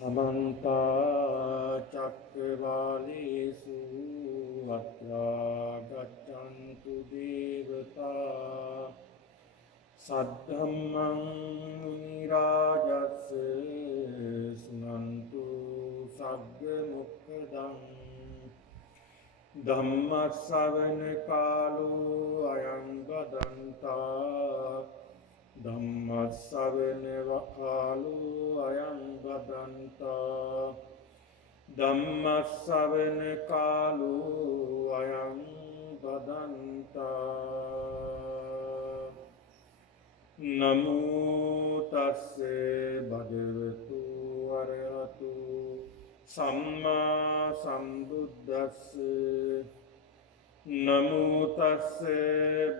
समन्ता चक्रवालेषु अत्रा गच्छन्तु देवता सद्धम्मं मुनिराजस्य शृण्वन्तु सग्मुखदम् धम्मश्रवणकालो अयं बदन्ता धम्मश्रवणकालो अयं बदन्ता धम्मश्रवणकालो अयं बदन्ता नमो तस्से भगवतो अरहतो सम्मा सम्बुद्धस्से नमो तस्से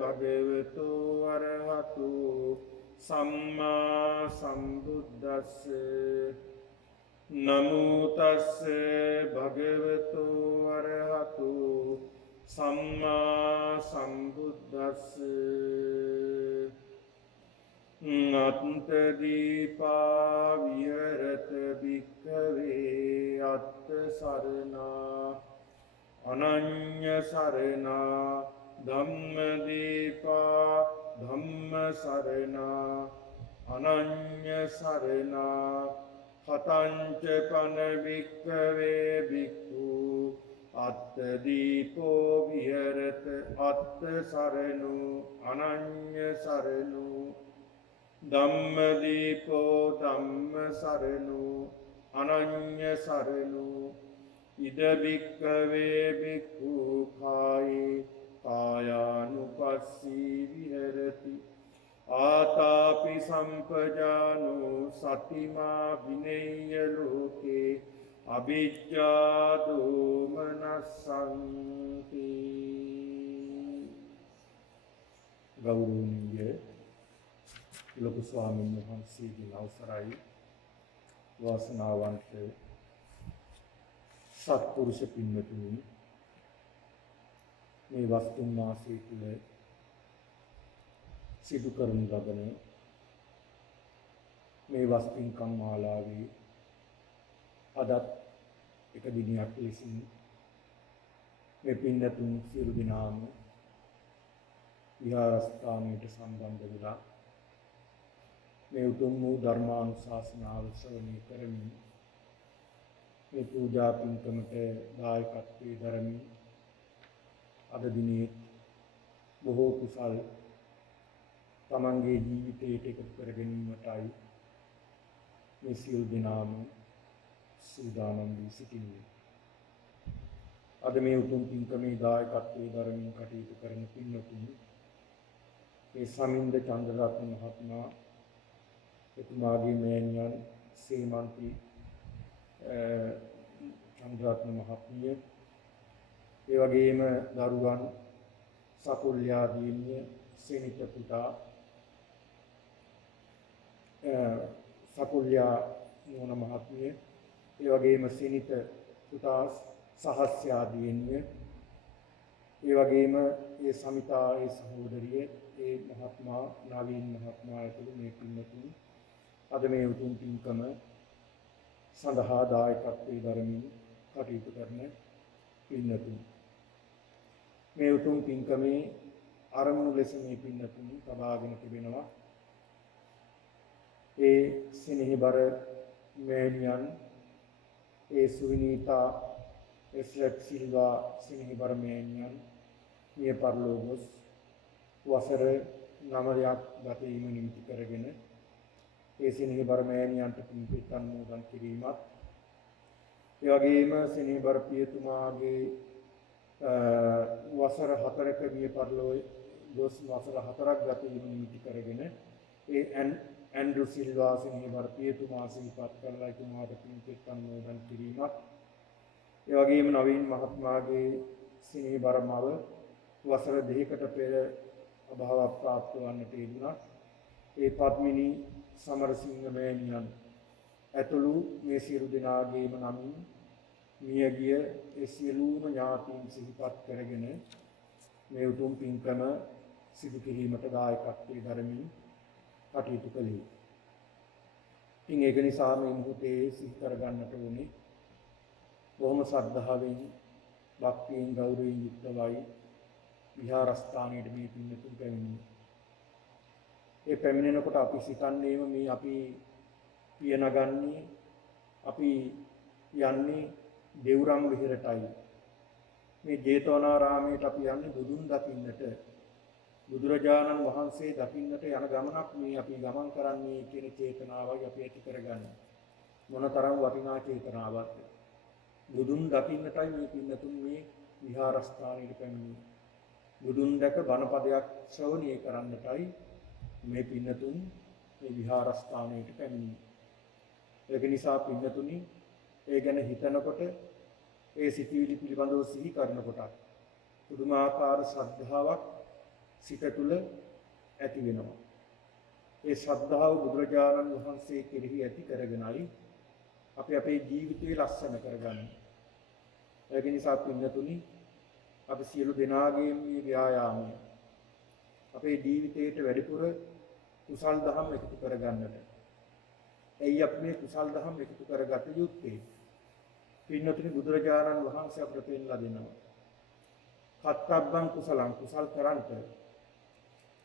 भगवतो अरहतो सम्मा सम्बुद्धस्से नमो तस्से भगवतो अरहतो सम्मा सम्बुद्धस्से अत्तदीपा विहरत भिक्खवे अत्त सरना अनन्य सरना धम्मदीपा धम्म सरना अनन्य सरना हतञ्च पन भिक्खवे भिक्खु अत्तदीपो विहरत अत्त सरनो अनन्य सरनो धम्मदीपो धम्म सरनो अनन्य सरनो इद भिक्खवे भिक्खु खाये कायानुपस्सी विहरति आतापि संपजानो सतिमा विनेय लोके अभिज्ञा दोमनस्सन्ति गौरवनीय ලොකු ස්වාමීන් වහන්සේගේ අවසරයි වාසනාවන්ත සත්පුරුෂ පින්වතුනි මේ වස්තුන් මාසයේ තුල සිදු කරන ලබන මේ වස්තුන්කම් මාලාවේ අදත් එක දිනයක් ලෙසින් මේ පින්වතුන් සියලු දෙනාම විහාරස්ථානයට සම්බන්ධ වෙලා මේ උතුම් වූ ධර්මානුශාසනාව ශ්‍රවණය කරමින් මේ පූජා පින්කමට දායකත්වයේ දරමින් අද දිනේ බොහෝ කුසල් තමන්ගේ ජීවිතයට එකතු කර ගැනීමටයි මේ සියලු දෙනාම සූදානම් වී සිටින්නේ. අද මේ උතුම් පින්කමේ දායකත්වයේ දරමින් කටයුතු කරන පින්වතුනි මේ සමින්ද චන්ද්‍රරත්න මහත්මයා එතුමාගේ මෑණියන් සීමන්ති චන්ද්‍රරත්න මහත්මිය ඒ වගේම දරුවන් සකුල්යා දියණිය සෙනිත පුතා සකුල්යා නෝන මහත්මිය ඒ වගේම සෙනිත පුතා සහස්‍යා දියණිය ඒ වගේම ඒ සමිතා ඒ සහෝදරිය ඒ මහත්මයා නවීන් මහත්මයා ඇතුළු මේ පින්වතුනි අද මේ උතුම් පින්කම සඳහා දායකත්වයේ දරමින් කටයුතු කරන පින්වතුනි මේ උතුම් පින්කමේ ආරම්භ ලෙස මේ පින්වතුනි තබාගෙන තිබෙනවා ඒ සිනහබර මෑණියන් ඒ සුවිනීතා එස්රෙක් සිල්වා සිනහබර මෑණියන් මිය පරලෝ ගොස් වසර 9ක් ගත වීම නිමිති කරගෙන ඒ සිනහබර මෑණියන්ට පින්පෙත් අනුමෝදන් කිරීමත් ඒ වගේම සිනහබර පියතුමාගේ වසර 4ක මිය පරලෝ ගොස් වසර 4ක් ගත වීම නිමිති කරගෙන ඒ ඇන්ඩ්‍රු සිල්වා සිනහබර පියතුමා සිහිපත් කරලා එතුමාට පින්පෙත් අනුමෝදන් කිරීමත් ඒ වගේම නවීන් මහත්මයාගේ සිනහබර මව වසර 2කට පෙර අභාව ප්‍රාප්ත වන්නට යෙදුණා. ඒ පත්මිනී සමරසිංහ මෑණියන් ඇතුළු මේ සියලු දෙනාගේම නමින් මියගිය ඒ සියලුම ඥාතීන් සිහිපත් කරගෙන මේ උතුම් පින්කම සිදු කිරීමට දායකත්වයේ දරමින් කටයුතු කළේ. ඉතින් ඒක නිසා මේ මොහොතේ සිහි කරගන්නට ඕනේ බොහොම ශ්‍රද්ධාවෙන් භක්තියෙන් ගෞරවයෙන් යුක්තවයි විහාරස්ථානයේ මේ පින්නතුන් පැමිණෙන්නේ. ඒ පැමිණෙනකොට අපි සිතන්නේම මේ අපි පියනගන්නේ අපි යන්නේ දෙව්රම් විහෙරටයි. මේ ජේතවනාරාමයට අපි යන්නේ බුදුන් දකින්නට බුදුරජාණන් වහන්සේ දකින්නට යන ගමනක් මේ අපි ගමන් කරන්නේ කියන චේතනාවයි අපි ඇති කරගන්නේ. මොනතරම් වටිනා චේතනාවක්ද. බුදුන් දකින්නටයි මේ පින්නතුන් මේ විහාරස්ථානයට පැමිණෙන්නේ. බුදුන් දැක බණපදයක් ශ්‍රවණය කරන්නටයි මේ පින්නතුන් මේ විහාරස්ථානයට පැමිණෙන්නේ. ඒක නිසා පින්නතුනි ඒ ගැන හිතනකොට ඒ සිතිවිලි පිළිබඳව සිහි කරනකොට පුදුමාකාර ශ්‍රද්ධාවක් සිත තුළ ඇති වෙනවා. ඒ ශ්‍රද්ධාව බුදුරජාණන් වහන්සේ කෙරෙහි ඇති කරගෙනයි අපි අපේ ජීවිතේ ලස්සන කරගන්නේ. ඒක නිසා පින්නතුනි අපි සියලු දෙනාගේම මේ ව්‍යායාමය අපේ ජීවිතයට වැඩිපුර කුසල් දහම් එකතු කරගන්නට. එයි අපි මේ කුසල් දහම් එකතු කරගත යුත්තේ. පින්නතුනි බුදුරජාණන් වහන්සේ අපට පෙන්ලා දෙනවා. කත්තබ්බං කුසලං කුසල් කරන්ට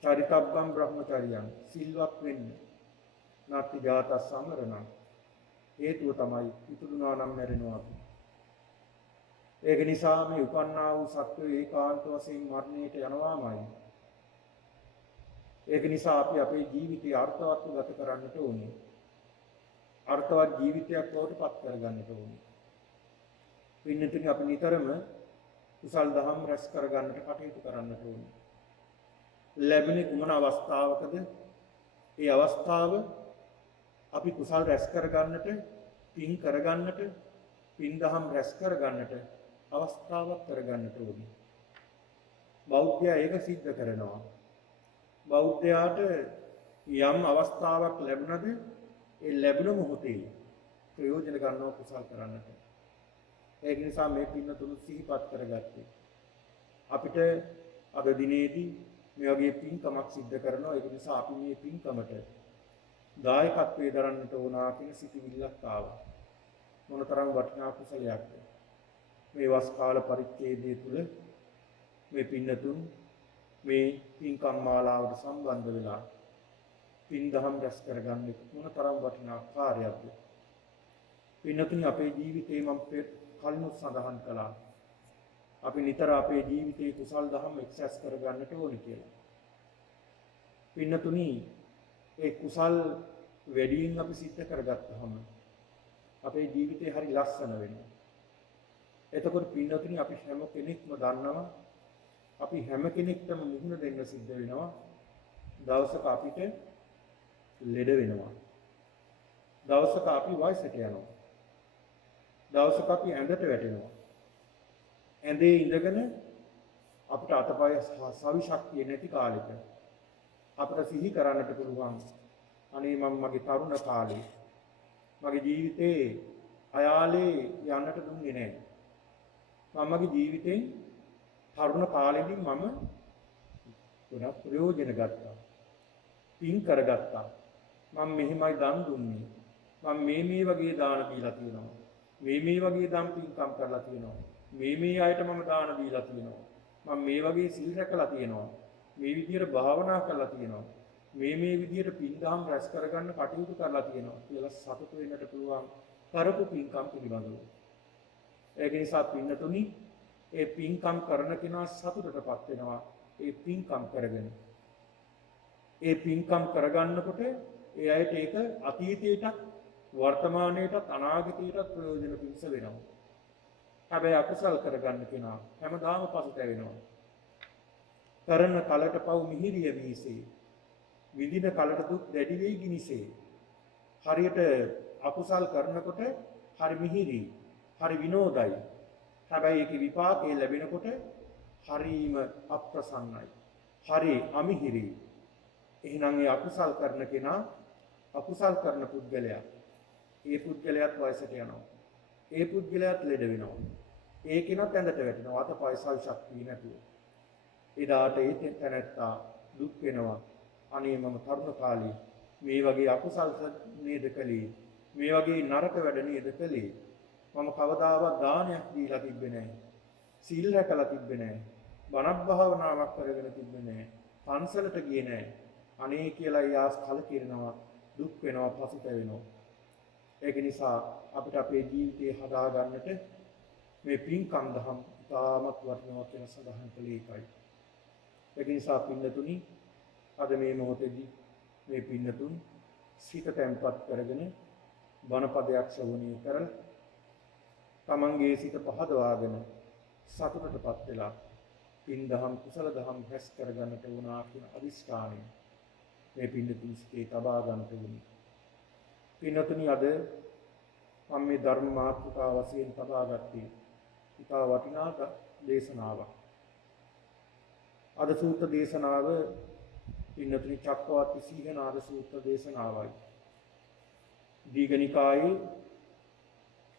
චරිතබ්බං බ්‍රහ්මචර්යං සිල්වත් වෙන්න. නාති ජාත සමරණ හේතුව තමයි ඉතුරුනා නම් මැරෙනවා. ඒක නිසා මේ උපන්නා වූ සත්වය ඒකාන්ත වශයෙන් මරණයට යනවාමයි. ඒක නිසා අපි අපේ ජීවිතය අර්ථවත්ව ගත කරන්නට ඕනේ. අර්ථවත් ජීවිතයක් බවට පත් කරගන්නට ඕනේ. පින්නතුනි අපි නිතරම කුසල් දහම් රැස් කරගන්නට කටයුතු කරන්නට ඕනේ. ලැබෙන කුමන අවස්ථාවකද ඒ අවස්ථාව අපි කුසල් රැස් කරගන්නට, පින් කරගන්නට, පින් දහම් රැස් කරගන්නට අවස්ථාවක් කරගන්නට ඕනේ. බෞද්ධයා ඒක සිද්ධ කරනවා. බෞද්ධයාට යම් අවස්ථාවක් ලැබුණද ඒ ලැබුණ මොහොතේ ප්‍රයෝජන ගන්නව කුසල් කරන්නට. ඒක නිසා මේ පින්නතුන් සිහිපත් කරගත්තේ. අපිට අද දිනේදී මේ වගේ පින්කමක් සිද්ධ කරනවා. ඒක නිසා අපි මේ පින්කමට දායකත්වයේ දරන්නට ඕනා කියන සිතිවිල්ලක් ආවා. මොනතරම් වටිනා කුසලයක්ද. මේ වස් කාල පරිච්ඡේදය තුල මේ පින්නතුන් මේ පින්කම් මාලාවට සම්බන්ධ වෙලා පින් දහම් රැස් කරගන්න මොනතරම් වටිනා කාර්යයක්ද. පින්නතුනි අපේ ජීවිතේ මම කලින් සඳහන් කළා. අපි නිතර අපේ ජීවිතේ කුසල් දහම් එක්සස් කරගන්නට ඕනේ කියලා. පින්නතුනි ඒ කුසල් වැඩියෙන් අපි සිද්ධ කරගත්තාම අපේ ජීවිතේ හරි ලස්සන වෙනවා. එතකොට පින්නතුනි අපි හැම කෙනෙක්ම දන්නවා අපි හැම කෙනෙක්ටම මුහුණ දෙන්න සිද්ධ වෙනවා. දවසක අපිට ලෙඩ වෙනවා. දවසක අපි වයසට යනවා. දවසක අපි ඇඳට වැටෙනවා. ඇඳේ ඉඳගෙන අපිට අතපය සවි ශක්තිය නැති කාලෙක අපිට සිහි කරන්නට පුළුවන් අනේ මම මගේ තරුණ කාලේ මගේ ජීවිතේ අයාලේ යන්නට දුන්නේ නැහැ. මම මගේ ජීවිතෙන් තරුණ කාලෙදී මම ගොඩක් ප්‍රයෝජන ගත්තා. පින් කරගත්තා. මම මෙහිමයි දන් දුන්නේ. මම මේ වගේ දාන දීලා තියෙනවා. මේ වගේ දන් පින්කම් කරලා තියෙනවා. මේ අයට මම දාන දීලා තියෙනවා. මම මේ වගේ සිල් රැකලා තියෙනවා. මේ විදියට භාවනා කරලා තියෙනවා. මේ විදියට පින් දහම් රැස් කරගන්න කටයුතු කරලා තියෙනවා කියලා සතුටු වෙන්නට පුළුවන් කරපු පින්කම් පිළිබඳව. ඒක නිසා පින්නතුනි ඒ පින්කම් කරන කෙනා සතුටටපත් වෙනවා. ඒ පින්කම් කරගෙන ඒ පින්කම් කරගන්නකොට ඒ අයට ඒක අතීතයටත් වර්තමානයටත් අනාගතයටත් ප්‍රයෝජන පිණිස වෙනවා. හැබැයි අකුසල් කරගන්න කෙනා හැමදාම පසුතැවෙනවා. කරන කලට පව් මිහිරිය වීසේ විඳින කලට දුක් දැඩි වෙයි ගිනිසේ. හරියට අකුසල් කරනකොට හරි මිහිරි, හරි විනෝදයි. හැබැයි ඒකේ විපාකේ ලැබෙනකොට හරිම අප්‍රසන්නයි. හරි අමිහිරි. එහෙනම් ඒ අකුසල් කරන කෙනා අකුසල් කරන පුද්ගලයා ඒ පුද්ගලයාත් වයසට යනවා. ඒ පුද්ගලයාත් ලෙඩ වෙනවා. ඒ කෙනත් ඇඳට වැටෙනවා. අතපය සල් ශක්තිය නැතුව. එදාට ඒ තැනැත්තා දුක් වෙනවා. අනේ මම තරුණ කාලේ මේ වගේ අකුසල් නේද කළේ, මේ වගේ නරක වැඩ නේද කළේ, මම කවදාවත් දානයක් දීලා තිබ්බේ නැහැ, සීල් රැකලා තිබ්බේ නැහැ, බණක් භාවනාවක් කරගෙන තිබ්බේ නැහැ, පන්සලට ගියේ නැහැ. අනේ කියලා යාස් කලකිරෙනවා, දුක් වෙනවා, පසුතැවෙනවා. ඒක නිසා අපිට අපේ ජීවිතේ හදා ගන්නට මේ පින්කම් දහම් ඉතාමත් වටිනවා කියන සඳහන් කළේ ඒකයි. ඒක නිසා පින්නතුනි අද මේ මොහොතේදී මේ පින්නතුන් සිත තැම්පත් කරගෙන බණපදයක් ශ්‍රවණය කරලා තමන්ගේ සිත පහදවාගෙන සතුටටපත් වෙලා පින් දහම් කුසල දහම් රැස් කරගන්නට වුණා කියන අදිස්ථානය මේ පින්නතුන් සිතේ තබා ගන්නට වුණි. පින්නතුනි අද මම මේ ධර්ම මාතෘකාව වශයෙන් තබා ගත්තේ ඉතා වටිනා දේශනාවක්. අද සූත්‍ර දේශනාව පින්නතුනි චක්කවර්ති සීඝනාද සූත්‍ර දේශනාවයි. දීඝනිකායේ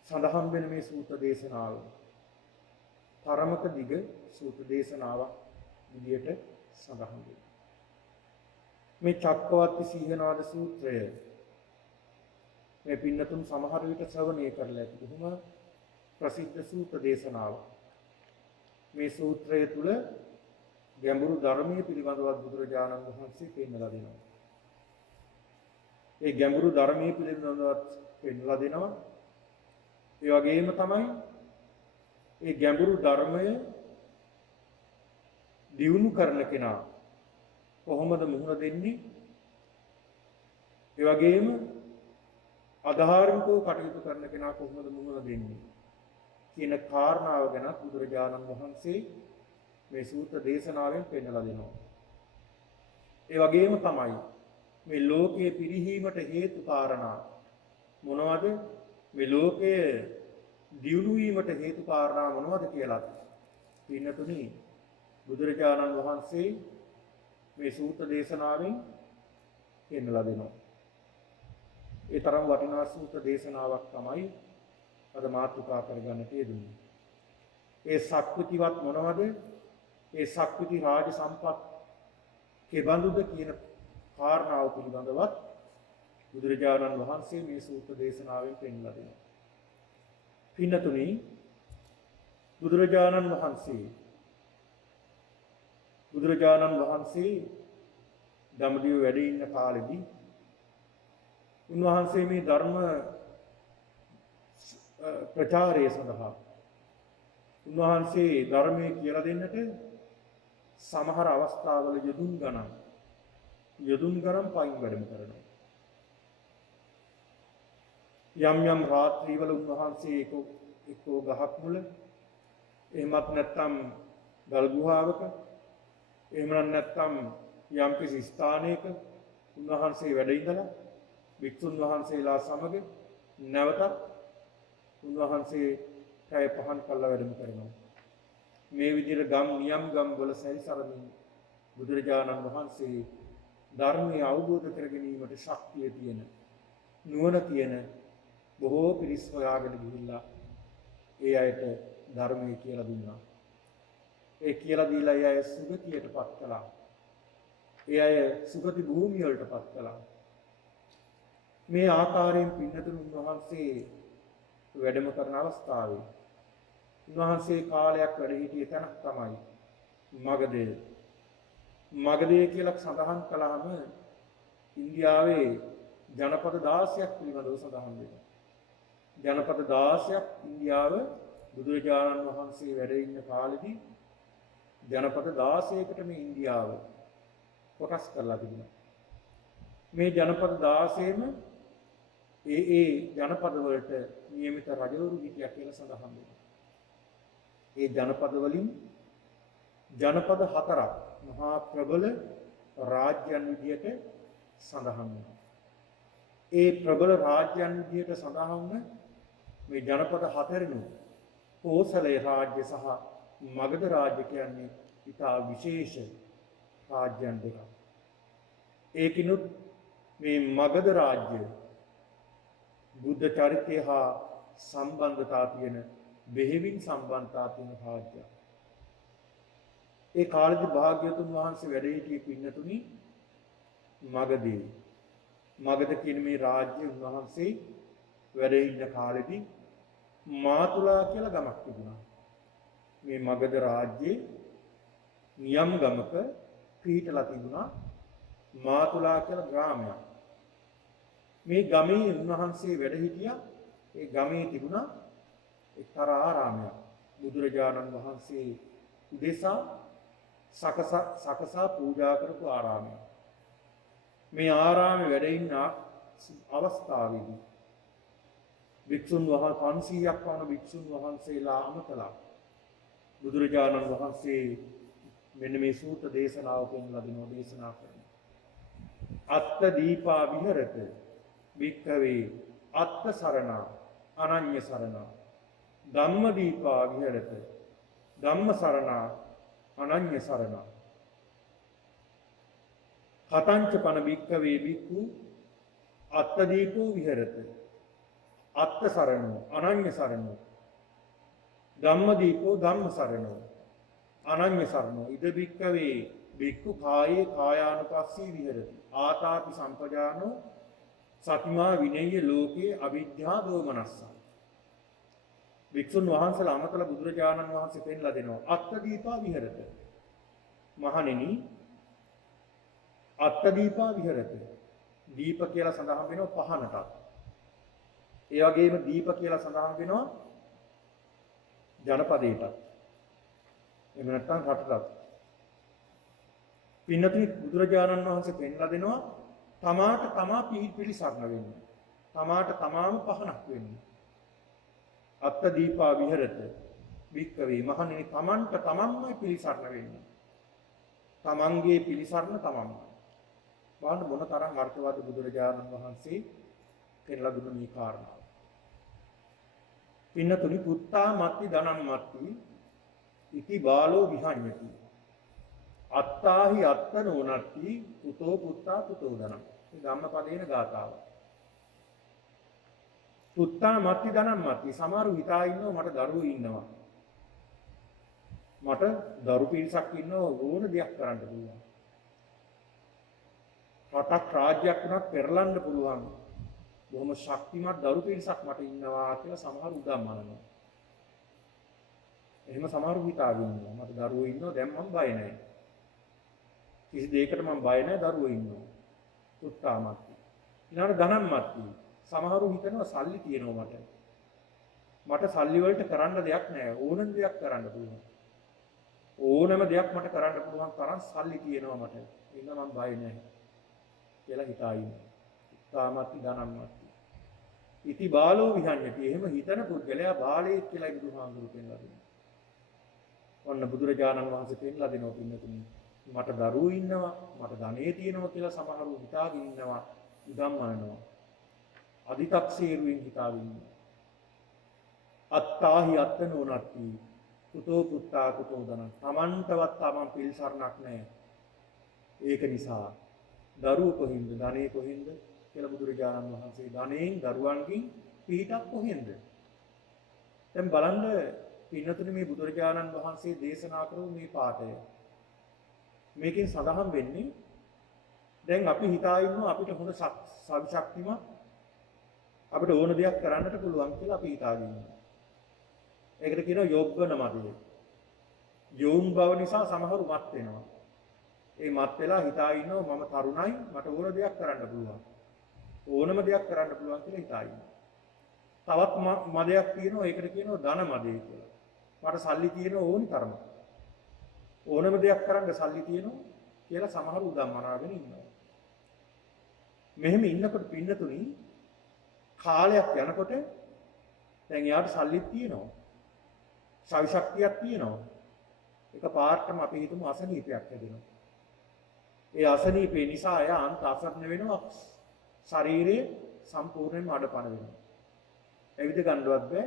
සඳහන් වෙන මේ සූත්‍ර දේශනාව තරමක දිග සූත්‍ර දේශනාවක් විදියට සඳහන් වෙනවා. මේ චක්කවර්ති සීඝනාද සූත්‍රය මේ පින්නතුන් සමහර විට ශ්‍රවණය කරලා ඇති. බොහොම ප්‍රසිද්ධ සූත්‍ර දේශනාවක්. මේ සූත්‍රය තුල ගැඹුරු ධර්මයේ පිළිබඳව බුදුරජාණන් වහන්සේ පෙන්වලා දෙනවා. ඒ ගැඹුරු ධර්මයේ පිළිබඳව පෙන්වලා දෙනවා. ඒ වගේම තමයි ඒ ගැඹුරු ධර්මය දියුණු කරන කෙනා කොහොමද මුහුණ දෙන්නේ? ඒ වගේම අධාර්මිකව කටයුතු කරන කෙනා කොහොමද මුහුණ දෙන්නේ කියන කාරණාව ගැන බුදුරජාණන් වහන්සේ මේ සූත්‍ර දේශනාවෙන් පෙන්වලා දෙනවා. ඒ වගේම තමයි මේ ලෝකයේ පිරිහීමට හේතු කාරණා මොනවද? මේ ලෝකයේ දියුණු වීමට හේතු කාරණා මොනවද කියලා පින්නතුනි බුදුරජාණන් වහන්සේ මේ සූත්‍ර දේශනාවෙන් පෙන්වලා දෙනවා. ඒ තරම් වටිනා සූත්‍ර දේශනාවක් තමයි අද මාතෘකා කරගන්නට යෙදුනේ. ඒ සක්විතිවත් මොනවද? ඒ සක්විති රාජ සම්පත් කෙබඳුද කියන කාරණාව පිළිබඳවත් බුදුරජාණන් වහන්සේ මේ සූත්‍ර දේශනාවෙන් පෙන්වලා දෙනවා. පින්නතුනි බුදුරජාණන් වහන්සේ දඹදිව වැඩ ඉන්න කාලෙදී උන්වහන්සේ මේ ධර්ම ප්‍රචාරය සඳහා උන්වහන්සේ ධර්මයේ කියලා දෙන්නට සමහර අවස්ථාවල යදුන් ගණන් පයින් වැඩම කරනවා. යම් යම් රාත්‍රීවල උන්වහන්සේ එක්කෝ ගහක් මුල, එහෙමත් නැත්නම් ගල් ගුහාවක, එහෙම නැත්නම් යම් කිසි ස්ථානයක උන්වහන්සේ වැඩ ඉඳලා වික්ෂුන් වහන්සේලා සමග නැවතත් උන්වහන්සේ පැය පහන් කළා වැඩම කරනවා. මේ විදිහට නියම් ගම් වල සැරිසරමින් බුදුරජාණන් වහන්සේ ධර්මය අවබෝධ කර ගැනීමට ශක්තිය තියෙන, නුවණ තියෙන බොහෝ පිරිස් හොයාගෙන ගිහිල්ලා ඒ අයට ධර්මය කියලා දුන්නා. ඒ කියලා දීලා ඒ අය සුගතියටපත් කළා. ඒ අය සුගති භූමිය වලටපත් කළා. මේ ආකාරයෙන් පින්නතුන් උන්වහන්සේ වැඩම කරන අවස්ථාවේ උන්වහන්සේ කාලයක් වැඩ සිටිය තැනක් තමයි මගධය. මගධය කියලා සඳහන් කළාම ඉන්දියාවේ ජනපද 16ක් පිළිබඳව සඳහන් වෙනවා. ජනපද 16ක් ඉන්දියාව බුදුරජාණන් වහන්සේ වැඩ ඉන්න කාලෙදී ජනපද 16කට මේ ඉන්දියාව කොටස් කරලා තිබුණා. මේ ජනපද 16ම ඒ ජනපද වලට නියමිත රජවරු හිටියා කියලා සඳහන් වෙනවා. ඒ ජනපද වලින් ජනපද 4ක් මහා ප්‍රබල රාජ්‍යයන් විදියට සඳහන් වෙනවා. ඒ ප්‍රබල රාජ්‍යයන් විදියට සඳහන් වන මේ ජනපද 4ෙනු කෝසලේ රාජ්‍ය සහ මගධ රාජ්‍ය කියන්නේ ඉතා විශේෂ රාජ්‍යයන් දෙකක්. ඒකිනුත් මේ මගධ රාජ්‍ය බුද්ධ චරිතය හා සම්බන්ධතා තියෙන බෙහෙවින් සම්බන්ධතා තියෙන රාජ්‍යයක්. ඒ කාලේදී භාග්‍යවතුන් වහන්සේ වැඩ සිටියේ පින්නතුනි මගධයේ. මගධ කියන මේ රාජ්‍ය උන්වහන්සේ වැඩ ඉන්න කාලෙදී මාතුලා කියලා ගමක් තිබුණා. මේ මගධ රාජ්‍යයේ නියම් ගමක පිහිටලා තිබුණා මාතුලා කියලා ග්‍රාමයක්. මේ ගමේ උන්වහන්සේ වැඩ හිටියා. ඒ ගමේ තිබුණා එක්තරා ආරාමයක්. බුදුරජාණන් වහන්සේ උදෙසා සකසා පූජා කරපු ආරාමයක්. මේ ආරාමේ වැඩ ඉන්න අවස්ථාවේදී වික්ෂුන් වහන්සේ 500ක් වන වික්ෂුන් වහන්සේලා අමතලා බුදුරජාණන් වහන්සේ මෙන්න මේ සූත්‍ර දේශනාව පෙන්ලා දෙනවා දේශනා කරනවා. අත්ත දීපා විහෙරත වික්ඛවේ අත්ත සරණ අනඤ්‍ය සරණ ධම්ම දීපා විහෙරත ධම්ම සරණ අනඤ්‍ය සරණ කතංච පන වික්ඛවේ වික්ඛු අත්ත දීපෝ විහෙරත අත්ත සරණෝ අනඤ්‍ය සරණෝ ධම්ම දීපෝ ධම්ම සරණෝ අනඤ්‍ය සරණෝ ඉද භික්ඛවේ භික්ඛු කායේ කායානුපස්සී විහෙරති ආතාපි සම්පජානෝ සතිමා විනය්‍ය ලෝකේ අවිද්‍යා දෝමනස්ස. වික්ෂුන් වහන්සේලා අමතලා බුදුරජාණන් වහන්සේ පෙන්ලා දෙනවා අත්ත දීපා විහෙරත. මහණෙනි අත්ත දීපා විහෙරත. දීප කියලා සඳහන් වෙනවා පහනට. ඒ වගේම දීප කියලා සඳහන් වෙනවා ජනපදයටත්. එහෙම නැත්නම් රටටත්. පින්නතුනි බුදුරජාණන් වහන්සේ පෙන්ලා දෙනවා තමාට තමා පිළිසරණ වෙන්න. තමාට තමාම පහනක් වෙන්න. අත්ත දීපා විහෙරත වික්ඛවේ මහණෙනි තමන්ට තමන්මයි පිළිසරණ වෙන්න. තමන්ගේ පිළිසරණ තමන්මයි. බලන්න මොන තරම් අර්ථවත් බුදුරජාණන් වහන්සේ පෙන්ලා දුන්න මේ කාරණාව. පින්නතුනි පුත්තා මත්ති ධනං මත්ති ඉති බාලෝ විහඤ්ඤති අත්තාහි අත්තනෝ නත්ති පුතෝ පුත්තා පුතෝ ධනං. මේ ධම්මපදේන ගාථාව. පුත්තා මත්ති ධනං මත්ති සමහරු හිතා ඉන්නවා මට දරුවෝ ඉන්නවා. මට දරු පිරිසක් ඉන්නවා ඕන දෙයක් කරන්න පුළුවන්. රටක් රාජ්‍යයක් වුණත් පෙරලන්න පුළුවන්. බොහොම ශක්තිමත් දරු පිරිසක් මට ඉන්නවා කියලා සමහරු උදාමනනවා. එහෙම සමහරු හිතාගෙන ඉන්නවා මට දරුවෝ ඉන්නවා දැන් මම බය නැහැ. කිසි දෙයකට මම බය නැහැ දරුවෝ ඉන්නවා. පුත්තා මත්ති. ඊළඟට ධනං මත්ති. සමහරු හිතනවා සල්ලි තියෙනවා මට. මට සල්ලි වලට කරන්න දෙයක් නැහැ. ඕනම දෙයක් කරන්න පුළුවන්. ඕනම දෙයක් මට කරන්න පුළුවන් තරම් සල්ලි තියෙනවා මට. එහෙනම් මම බය නැහැ කියලා හිතා ඉන්නවා. තාමත්ති ධනම්මත්ති. ඉති බාලෝ විහඤ්ඤති. එහෙම හිතන පුද්ගලයා බාලයෙක් කියලා බුදුහාමුදුරු පෙන්ලා දෙනවා. ඔන්න බුදුරජාණන් වහන්සේ පෙන්ලා දෙනවා පින්නතුනි. මට දරුවෝ ඉන්නවා, මට ධනෙ තියෙනවා කියලා සමහරව හිතාගෙන ඉන්නවා, උදම්මනනවා. අදි탁සීරුවෙන් හිතාගෙන ඉන්නවා. අත්තාහි අත්තනෝ නත්ති. පුතෝ පුත්තා පුතෝ ධනං. තමන්ටවත් තමන් පිළිසරණක් නැහැ. ඒක නිසා දරුවෝ කොහින්ද, ධනෙ කොහින්ද කියලා බුදුරජාණන් වහන්සේ ධනෙන් දරුවන්ගෙන් පිහිටක් කොහෙන්ද? දැන් බලන්න පින්නතුනි මේ බුදුරජාණන් වහන්සේ දේශනා කරපු මේ පාඩය. මේකෙන් සඳහන් වෙන්නේ දැන් අපි හිතා ඉන්නවා අපිට හොඳ ශක්තිමත් අපිට ඕන දෙයක් කරන්නට පුළුවන් කියලා අපි හිතාගෙන ඉන්නවා. ඒකට කියනවා යොග්ගන මදය. යොවුන් බව නිසා සමහරු මත් වෙනවා. ඒ මත් වෙලා හිතා ඉන්නවා මම තරුණයි මට ඕන දෙයක් කරන්න පුළුවන්. ඕනම දෙයක් කරන්න පුළුවන් කියලා හිතා ඉන්නවා. තවත් මදයක් තියෙනවා ඒකට කියනවා ධන මදය කියලා. මට සල්ලි තියෙන ඕනි තරම. ඕනම දෙයක් කරන්න සල්ලි තියෙනවා කියලා සමහරු උදම්මනාගෙන ඉන්නවා. මෙහෙම ඉන්නකොට පින්නතුනි කාලයක් යනකොට දැන් යාට සල්ලිත් තියෙනවා. ශක්තිය ශක්තියක් තියෙනවා. එක පාර්ටම අපි හිතමු අසනීපයක් හැදෙනවා. ඒ අසනීපේ නිසා එයා අන්ත අසරණ වෙනවා. ශරීරයේ සම්පූර්ණයෙන්ම අඩපණ වෙනවා. ඇවිද ගන්නවත් බෑ.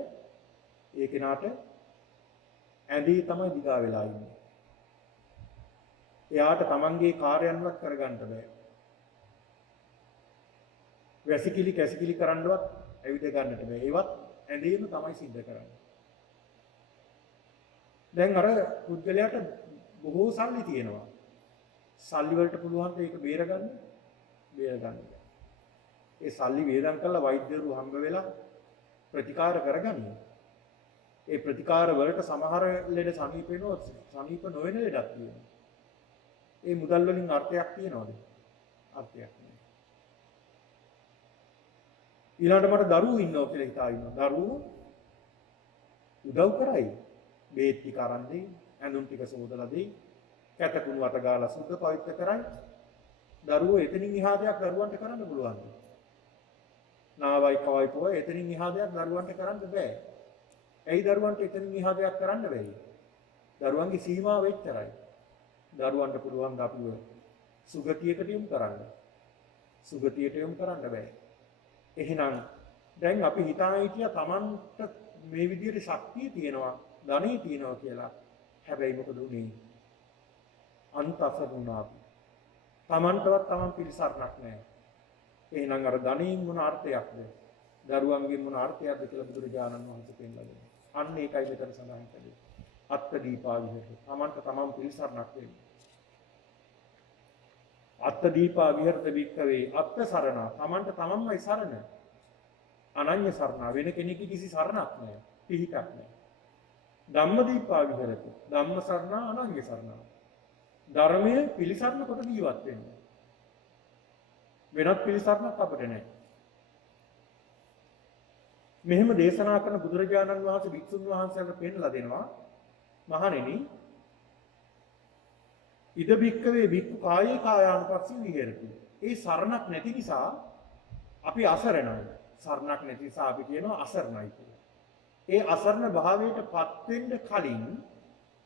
ඒ කෙනාට ඇඳී තමයි දිගා වෙලා ඉන්නේ. එයාට තමන්ගේ කාර්යයන්වත් කරගන්න බෑ. වැසිකිලි කැසිකිලි කරන්නවත් ඇවිද ගන්නට බෑ. ඒවත් ඇඳීම තමයි සිද්ධ කරන්නේ. දැන් අර පුද්ගලයාට බොහෝ සල්ලි තියෙනවා. සල්ලි වලට පුළුවන් ඒක බේරගන්න. ඒ සල්ලි වේදම් කරලා වෛද්‍යවරු හම්බ වෙලා ප්‍රතිකාර කරගන්නේ. ඒ ප්‍රතිකාර වලට සමහර ලෙඩ සනීප වෙනවා, සනීප නොවන ලෙඩක් තියෙනවා. ඒ මුදල් වලින් අර්ථයක් තියනවද? අර්ථයක් නෑ. ඊළඟට මට දරුවෝ ඉන්නවා කියලා හිතා ඉන්නවා. දරුවෝ උදව් කරයි. බේත් ටික අරන් දෙයි, ඇඳුම් ටික සෝදලා දෙයි, කැටකුණු අත ගාලා සුද්ධ පවිත්‍ර කරයි. දරුවෝ එතනින් එහා දෙයක් දරුවන්ට කරන්න පුළුවන්ද? නාවයි කවයි පොය එතනින් එහා දෙයක් දරුවන්ට කරන්න බෑ. ඇයි දරුවන්ට එතනින් එහා දෙයක් කරන්න බැරි? දරුවන්ගේ සීමාව එච්චරයි. දරුවන්ට පුළුවන් ද අපිව සුගතියකට යොමු කරන්න. සුගතියට යොමු කරන්න බෑ. එහෙනම් දැන් අපි හිතාන හිටියා Tamanට මේ විදිහට ශක්තිය තියෙනවා, ධනෙ තියෙනවා කියලා. හැබැයි මොකද උනේ? අන්තසරුණා. Tamanටවත් Taman පිළිසරණක් නැහැ. එහෙනම් අර ධනෙන් මොන අර්ථයක්ද? දරුවන්ගෙන් මොන අර්ථයක්ද කියලා බුදුරජාණන් වහන්සේ පෙන්නලා දෙනවා. අන්න ඒකයි මෙතන සඳහන් කළේ. අත්ත දීපා විහෙරති. Tamanට Taman පිළිසරණක් වෙන්න. අත්ත දීපා විහෙරති වික්කවේ අත්ත සරණ. Tamanට Tamanමයි සරණ. අනන්‍ය සරණ වෙන කෙනෙකුගේ කිසි සරණක් නැහැ. පිහිටක් නැහැ. ධම්ම දීපා විහෙරති. ධම්ම සරණ අනන්‍ය සරණ. ධර්මයේ පිළිසරණ කොට ජීවත් වෙන්න. වෙනත් පිළිසරණක් අපිට නැහැ. මෙහෙම දේශනා කරන බුදුරජාණන් වහන්සේ වික්ෂුන් වහන්සේලාට පෙන්නලා දෙනවා මහණෙනි ඉද බික්කවේ බික්කු කායේ කායානුපස්සී විහෙරති. ඒ සරණක් නැති නිසා අපි අසරණයි. සරණක් නැති නිසා අපි කියනවා අසරණයි කියලා. ඒ අසරණ භාවයටපත් වෙන්න කලින්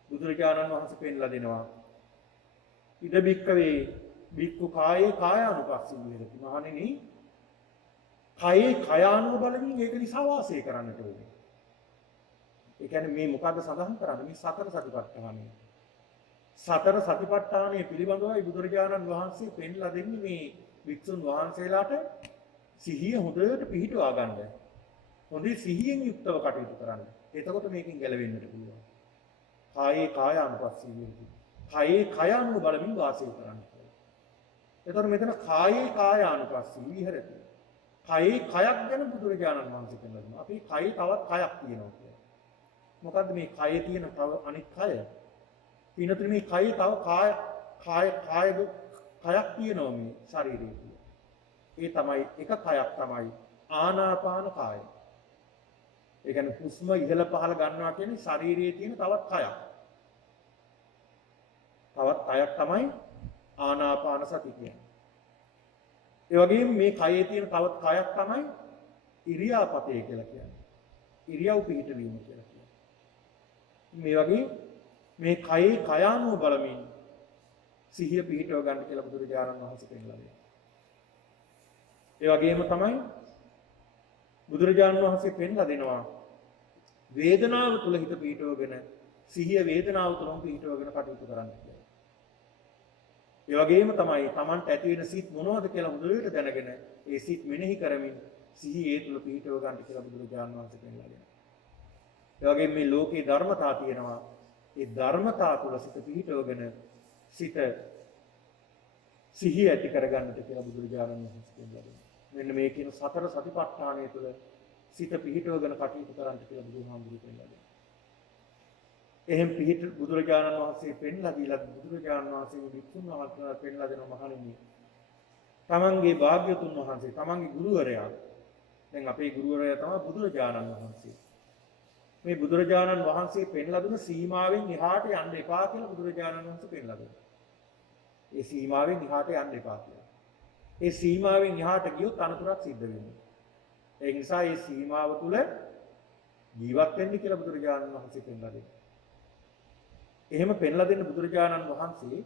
බුදුරජාණන් වහන්සේ පෙන්නලා දෙනවා ඉද බික්කවේ බික්කු කායේ කායානුපස්සී විහෙරති. මහණෙනි කයේ කයානුව බලමින් ඒක නිසා වාසය කරන්නට ඕනේ. ඒ කියන්නේ මේ මොකද්ද සඳහන් කරන්නේ? මේ සතර සතිපට්ඨානය. සතර සතිපට්ඨානය පිළිබඳවයි බුදුරජාණන් වහන්සේ පෙන්ලා දෙන්නේ මේ වික්ෂුන් වහන්සේලාට සිහිය හොඳට පිහිටවා ගන්න. හොඳින් සිහියෙන් යුක්තව කටයුතු කරන්න. එතකොට මේකෙන් ගැලවෙන්නට පුළුවන්. කායේ කායානුපස්සී විහෙරති. කයේ කයානුව බලමින් වාසය කරන්න. එතකොට මෙතන කායේ කායානුපස්සී විහෙරති. කයේ කයක් ගැන බුදුරජාණන් වහන්සේ පෙන්නලා දෙනවා. අපි කයේ තවත් කයක් තියෙනවා කියලා. මොකද්ද මේ කයේ තියෙන තව අනිත් කය? පිනතුනේ මේ කයේ තව කයක් තියෙනවා මේ ශරීරයේ තුල. ඒ තමයි එක කයක් තමයි ආනාපාන කාය. ඒ කියන්නේ හුස්ම ඉහළ පහළ ගන්නවා කියන්නේ ශරීරයේ තියෙන තවත් කයක්. තවත් කයක් තමයි ආනාපාන සති කියන්නේ. ඒ වගේම මේ කයේ තියෙන තවත් කයක් තමයි ඉරියාපතේ කියලා කියන්නේ. ඉරියව් පිහිටවීම කියලා කියන්නේ. මේ වගේ මේ කයේ කයානුව බලමින් සිහිය පිහිටව ගන්න කියලා බුදුරජාණන් වහන්සේ පෙන්නලා දෙනවා. ඒ වගේම තමයි බුදුරජාණන් වහන්සේ පෙන්නලා දෙනවා වේදනාව තුල හිත පිහිටවගෙන සිහිය වේදනාව තුලම පිහිටවගෙන කටයුතු කරන්න කියලා. ඒ වගේම තමයි Tamanට ඇති වෙන සිත් මොනවද කියලා හොඳට දැනගෙන ඒ සිත් මෙනෙහි කරමින් සිහිය ඒ තුල පිහිටව ගන්න කියලා බුදුරජාණන් වහන්සේ පෙන්නලා දෙනවා. ඒ වගේම මේ ලෝකේ ධර්මතා තියෙනවා. ඒ ධර්මතා තුල සිත පිහිටවගෙන සිත සිහිය ඇති කරගන්නට කියලා බුදුරජාණන් වහන්සේ පෙන්නලා දෙනවා. මෙන්න මේ කියන සතර සතිපට්ඨානය තුල සිත පිහිටවගෙන කටයුතු කරන්න කියලා බුදුහාමුදුරුවෝ පෙන්නලා දෙනවා. එහෙන් පිහිට බුදුරජාණන් වහන්සේ පෙන්ලා දීලා බුදුරජාණන් වහන්සේ වික්ෂුන් වහන්සේලා පෙන්ලා දෙන මහණෙනි තමන්ගේ භාග්‍යතුන් වහන්සේ තමන්ගේ ගුරුවරයා දැන් අපේ ගුරුවරයා තමයි බුදුරජාණන් වහන්සේ මේ බුදුරජාණන් වහන්සේ පෙන්ලා දුන සීමාවෙන් එහාට යන්න එපා කියලා බුදුරජාණන් වහන්සේ පෙන්ලා දුන්නා. ඒ සීමාවෙන් එහාට යන්න එපා කියලා. ඒ සීමාවෙන් එහාට ගියොත් අනතුරක් සිද්ධ වෙනවා. ඒ නිසා මේ සීමාව තුල ජීවත් වෙන්න කියලා බුදුරජාණන් වහන්සේ පෙන්ලා දෙනවා. එහෙම පෙන්ලා දෙන්න බුදුරජාණන් වහන්සේ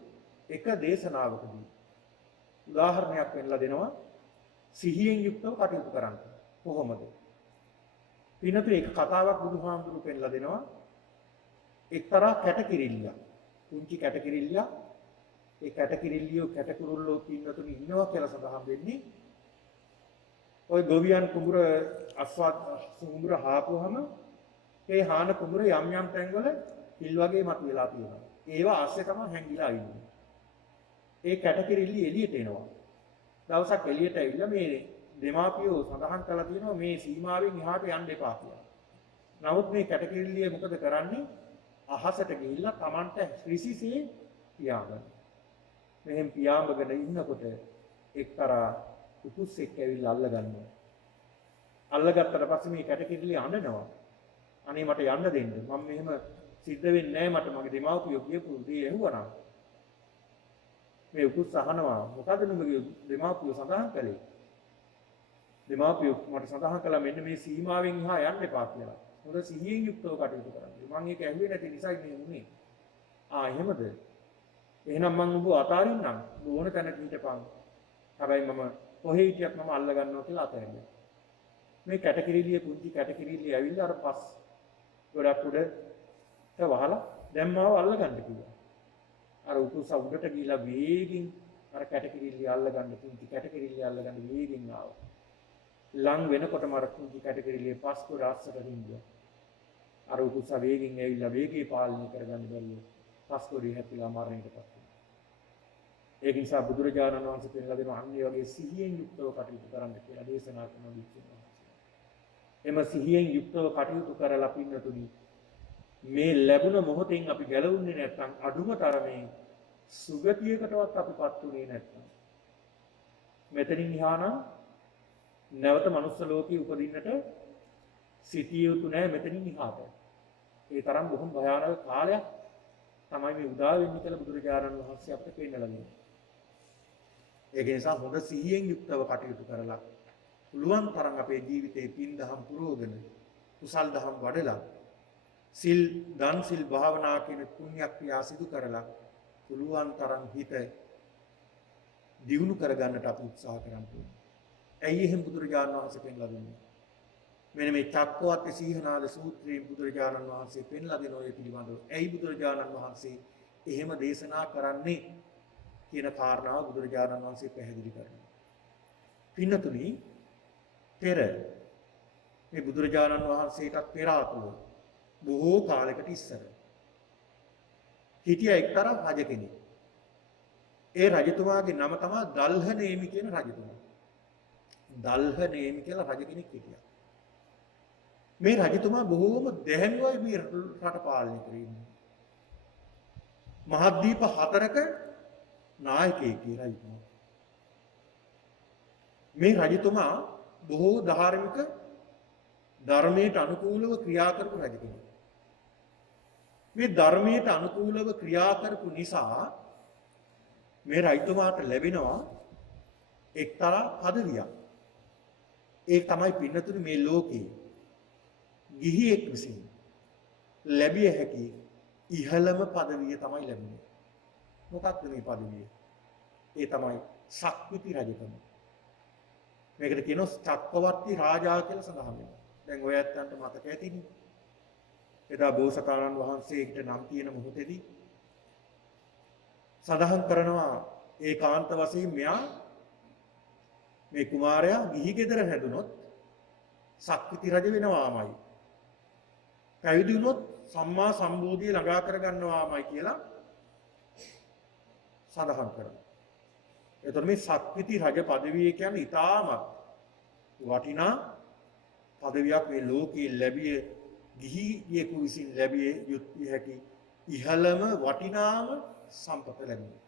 එක දේශනාවකදී උදාහරණයක් පෙන්ලා දෙනවා සිහියෙන් යුක්තව කටයුතු කරන්න කොහොමද? පිනතුරු එක කතාවක් බුදුහාමුදුරු පෙන්ලා දෙනවා එක්තරා කැටකිරිල්ලක් කුංචි කැටකිරිල්ලක් ඒ කැටකිරිල්ලියෝ කැටකුරුල්ලෝ පින්නතුනි ඉන්නවා කියලා සඳහන් වෙන්නේ ওই ගොවියන් කුඹුර අස්වාද කුඹුර හාපුවහම ඒ හාන කුඹුර යම් යම් තැන්වල හිල් වගේ මතුවලා තියෙනවා. ඒවා ASCII තමයි හැංගිලා ඉන්නේ. ඒ කැටකිරිල්ල එළියට එනවා. දවසක් එළියට ඇවිල්ලා මේ දෙමාපියෝ සඳහන් කළා තියෙනවා මේ සීමාවෙන් එහාට යන්න එපා කියලා. නමුත් මේ කැටකිරිල්ලිය මොකද කරන්නේ? අහසට ගිහිල්ලා Tamanට රිසිසේ පියාඹන. මෙහෙම පියාඹගෙන ඉන්නකොට එක්තරා උකුස්සෙක් ඇවිල්ලා අල්ල ගන්නවා. අල්ලගත්තට පස්සේ මේ කැටකිරිල්ලිය අඬනවා. අනේ මට යන්න දෙන්න. මම මෙහෙම සිද්ධ වෙන්නේ නැහැ. මට මගේ දෙමාපියෝ කියපු දේ ඇහුවා. මේ උකුස්ස අහනවා මොකද නුඹගේ දෙමාපියෝ සඳහන් කළේ? දෙමාපියෝ මට සඳහන් කළා මෙන්න මේ සීමාවෙන් එහා යන්න එපා කියලා. හොඳ සිහියෙන් යුක්තව කටයුතු කරන්න. මම ඒක ඇහුවේ නැති නිසායි මේ වුනේ. එහෙමද? එහෙනම් මම ඔබ අතාරින්නම්. ඕන තැනක හිටපන්. හැබැයි මම කොහේ හිටියත් මම අල්ල ගන්නවා කියලා අතහැරියා. මේ කැටකිරිලිය පුංචි කැටකිරිලිය ඇවිල්ලා අර පස් ගොඩක් උඩට වහලා දැන් මාව අල්ල ගන්න කිව්වා. අර උකුස උඩට ගිහිලා වේගින් අර කැටකිරිලිය අල්ල ගන්න පුංචි කැටකිරිලිය අල්ල ගන්න වේගින් ආවා. ලං වෙනකොටම අර පුංචි කැටකිරිලිය පස් ගොඩ අස්සට රිංගුවා. අර උකුස වේගින් ඇවිල්ලා වේගය පාලනය කරගන්න බැරිව පස් ගොඩේ හැපිලා මරණයටපත් වුණා. ඒක නිසා බුදුරජාණන් වහන්සේ පෙන්නලා දෙනවා අන්නේ වගේ සිහියෙන් යුක්තව කටයුතු කරන්න කියලා දේශනා කරන විදිහට. එම සිහියෙන් යුක්තව කටයුතු කරලා පින්නතුනි මේ ලැබුණ මොහොතෙන් අපි ගැලවුන්නේ නැත්නම් අඩුම තරමේ සුගතියකටවත් අපිපත් උනේ නැත්නම් මෙතනින් ඉහානම් නැවත මනුස්ස ලෝකේ උපදින්නට සිටිය යුතු නැහැ මෙතනින් ඉහාට. ඒ තරම් බොහොම භයානක කාලයක් තමයි මේ උදා වෙන්නේ කියලා බුදුරජාණන් වහන්සේ අපිට පෙන්නලා දෙනවා. ඒක නිසා හොඳ සිහියෙන් යුක්තව කටයුතු කරලා පුළුවන් තරම් අපේ ජීවිතේ පින් දහම් පුරෝගෙන කුසල් දහම් වඩලා සිල් දන් සිල් භාවනා කියන පුණ්‍ය ක්‍රියා සිදු කරලා පුළුවන් තරම් හිත දියුණු කරගන්නට අපි උත්සාහ කරන්න ඕනේ. ඇයි එහෙම බුදුරජාණන් වහන්සේ පෙන්ලා දුන්නේ? මෙන්න මේ චක්කවර්ති සීහනාද සූත්‍රයේ බුදුරජාණන් වහන්සේ පෙන්ලා දෙන ඔය පිළිබඳව. ඇයි බුදුරජාණන් වහන්සේ එහෙම දේශනා කරන්නේ කියන කාරණාව බුදුරජාණන් වහන්සේ පැහැදිලි කරනවා. පින්නතුනි පෙර මේ බුදුරජාණන් වහන්සේටත් පෙර ආතුව බොහෝ කාලයකට ඉස්සර හිටිය එක්තරා රජ කෙනෙක්. ඒ රජතුමාගේ නම තමයි දල්හනේමි කියන රජතුමා. දල්හනේමි කියලා රජ කෙනෙක් හිටියා. මේ රජතුමා බොහෝම දැහැමිවයි මේ රට පාලනය කරන්නේ. මහද්වීප 4ක නායකයෙක් රජතුමා. මේ රජතුමා බොහෝ ධාර්මික ධර්මයට අනුකූලව ක්‍රියා කරපු රජ කෙනෙක්. මේ ධර්මයට අනුකූලව ක්‍රියා කරපු නිසා මේ රජතුමාට ලැබෙනවා එක්තරා පදවියක්. ඒක තමයි පින්නතුනි මේ ලෝකේ ගිහියෙක් විසින් ලැබිය හැකි ඉහළම පදවිය තමයි ලැබෙන්නේ. මොකක්ද මේ පදවිය? ඒ තමයි ශක්විති රජකම. මේකට කියනවා චක්කවර්ති රාජා කියලා සඳහන් වෙනවා. දැන් ඔය ඇත්තන්ට මතක ඇතිනේ. එදා බෝසතාණන් වහන්සේට නම් තියෙන මොහොතේදී සඳහන් කරනවා ඒකාන්ත වශයෙන් මෙයා මේ කුමාරයා ගිහි ගෙදර හැදුනොත් ශක්විති රජ වෙනවාමයි. පැවිදි වුණොත් සම්මා සම්බෝධිය ළඟා කර ගන්නවාමයි කියලා සඳහන් කරනවා. එතකොට මේ ශක්විති රජ පදවිය කියන්නේ ඊටාමත් වටිනා පදවියක්. මේ ලෝකයේ ලැබිය ගිහියෙකු විසින් ලැබිය යුතු හැකි ඉහළම වටිනාම සම්පත ලැබෙනවා.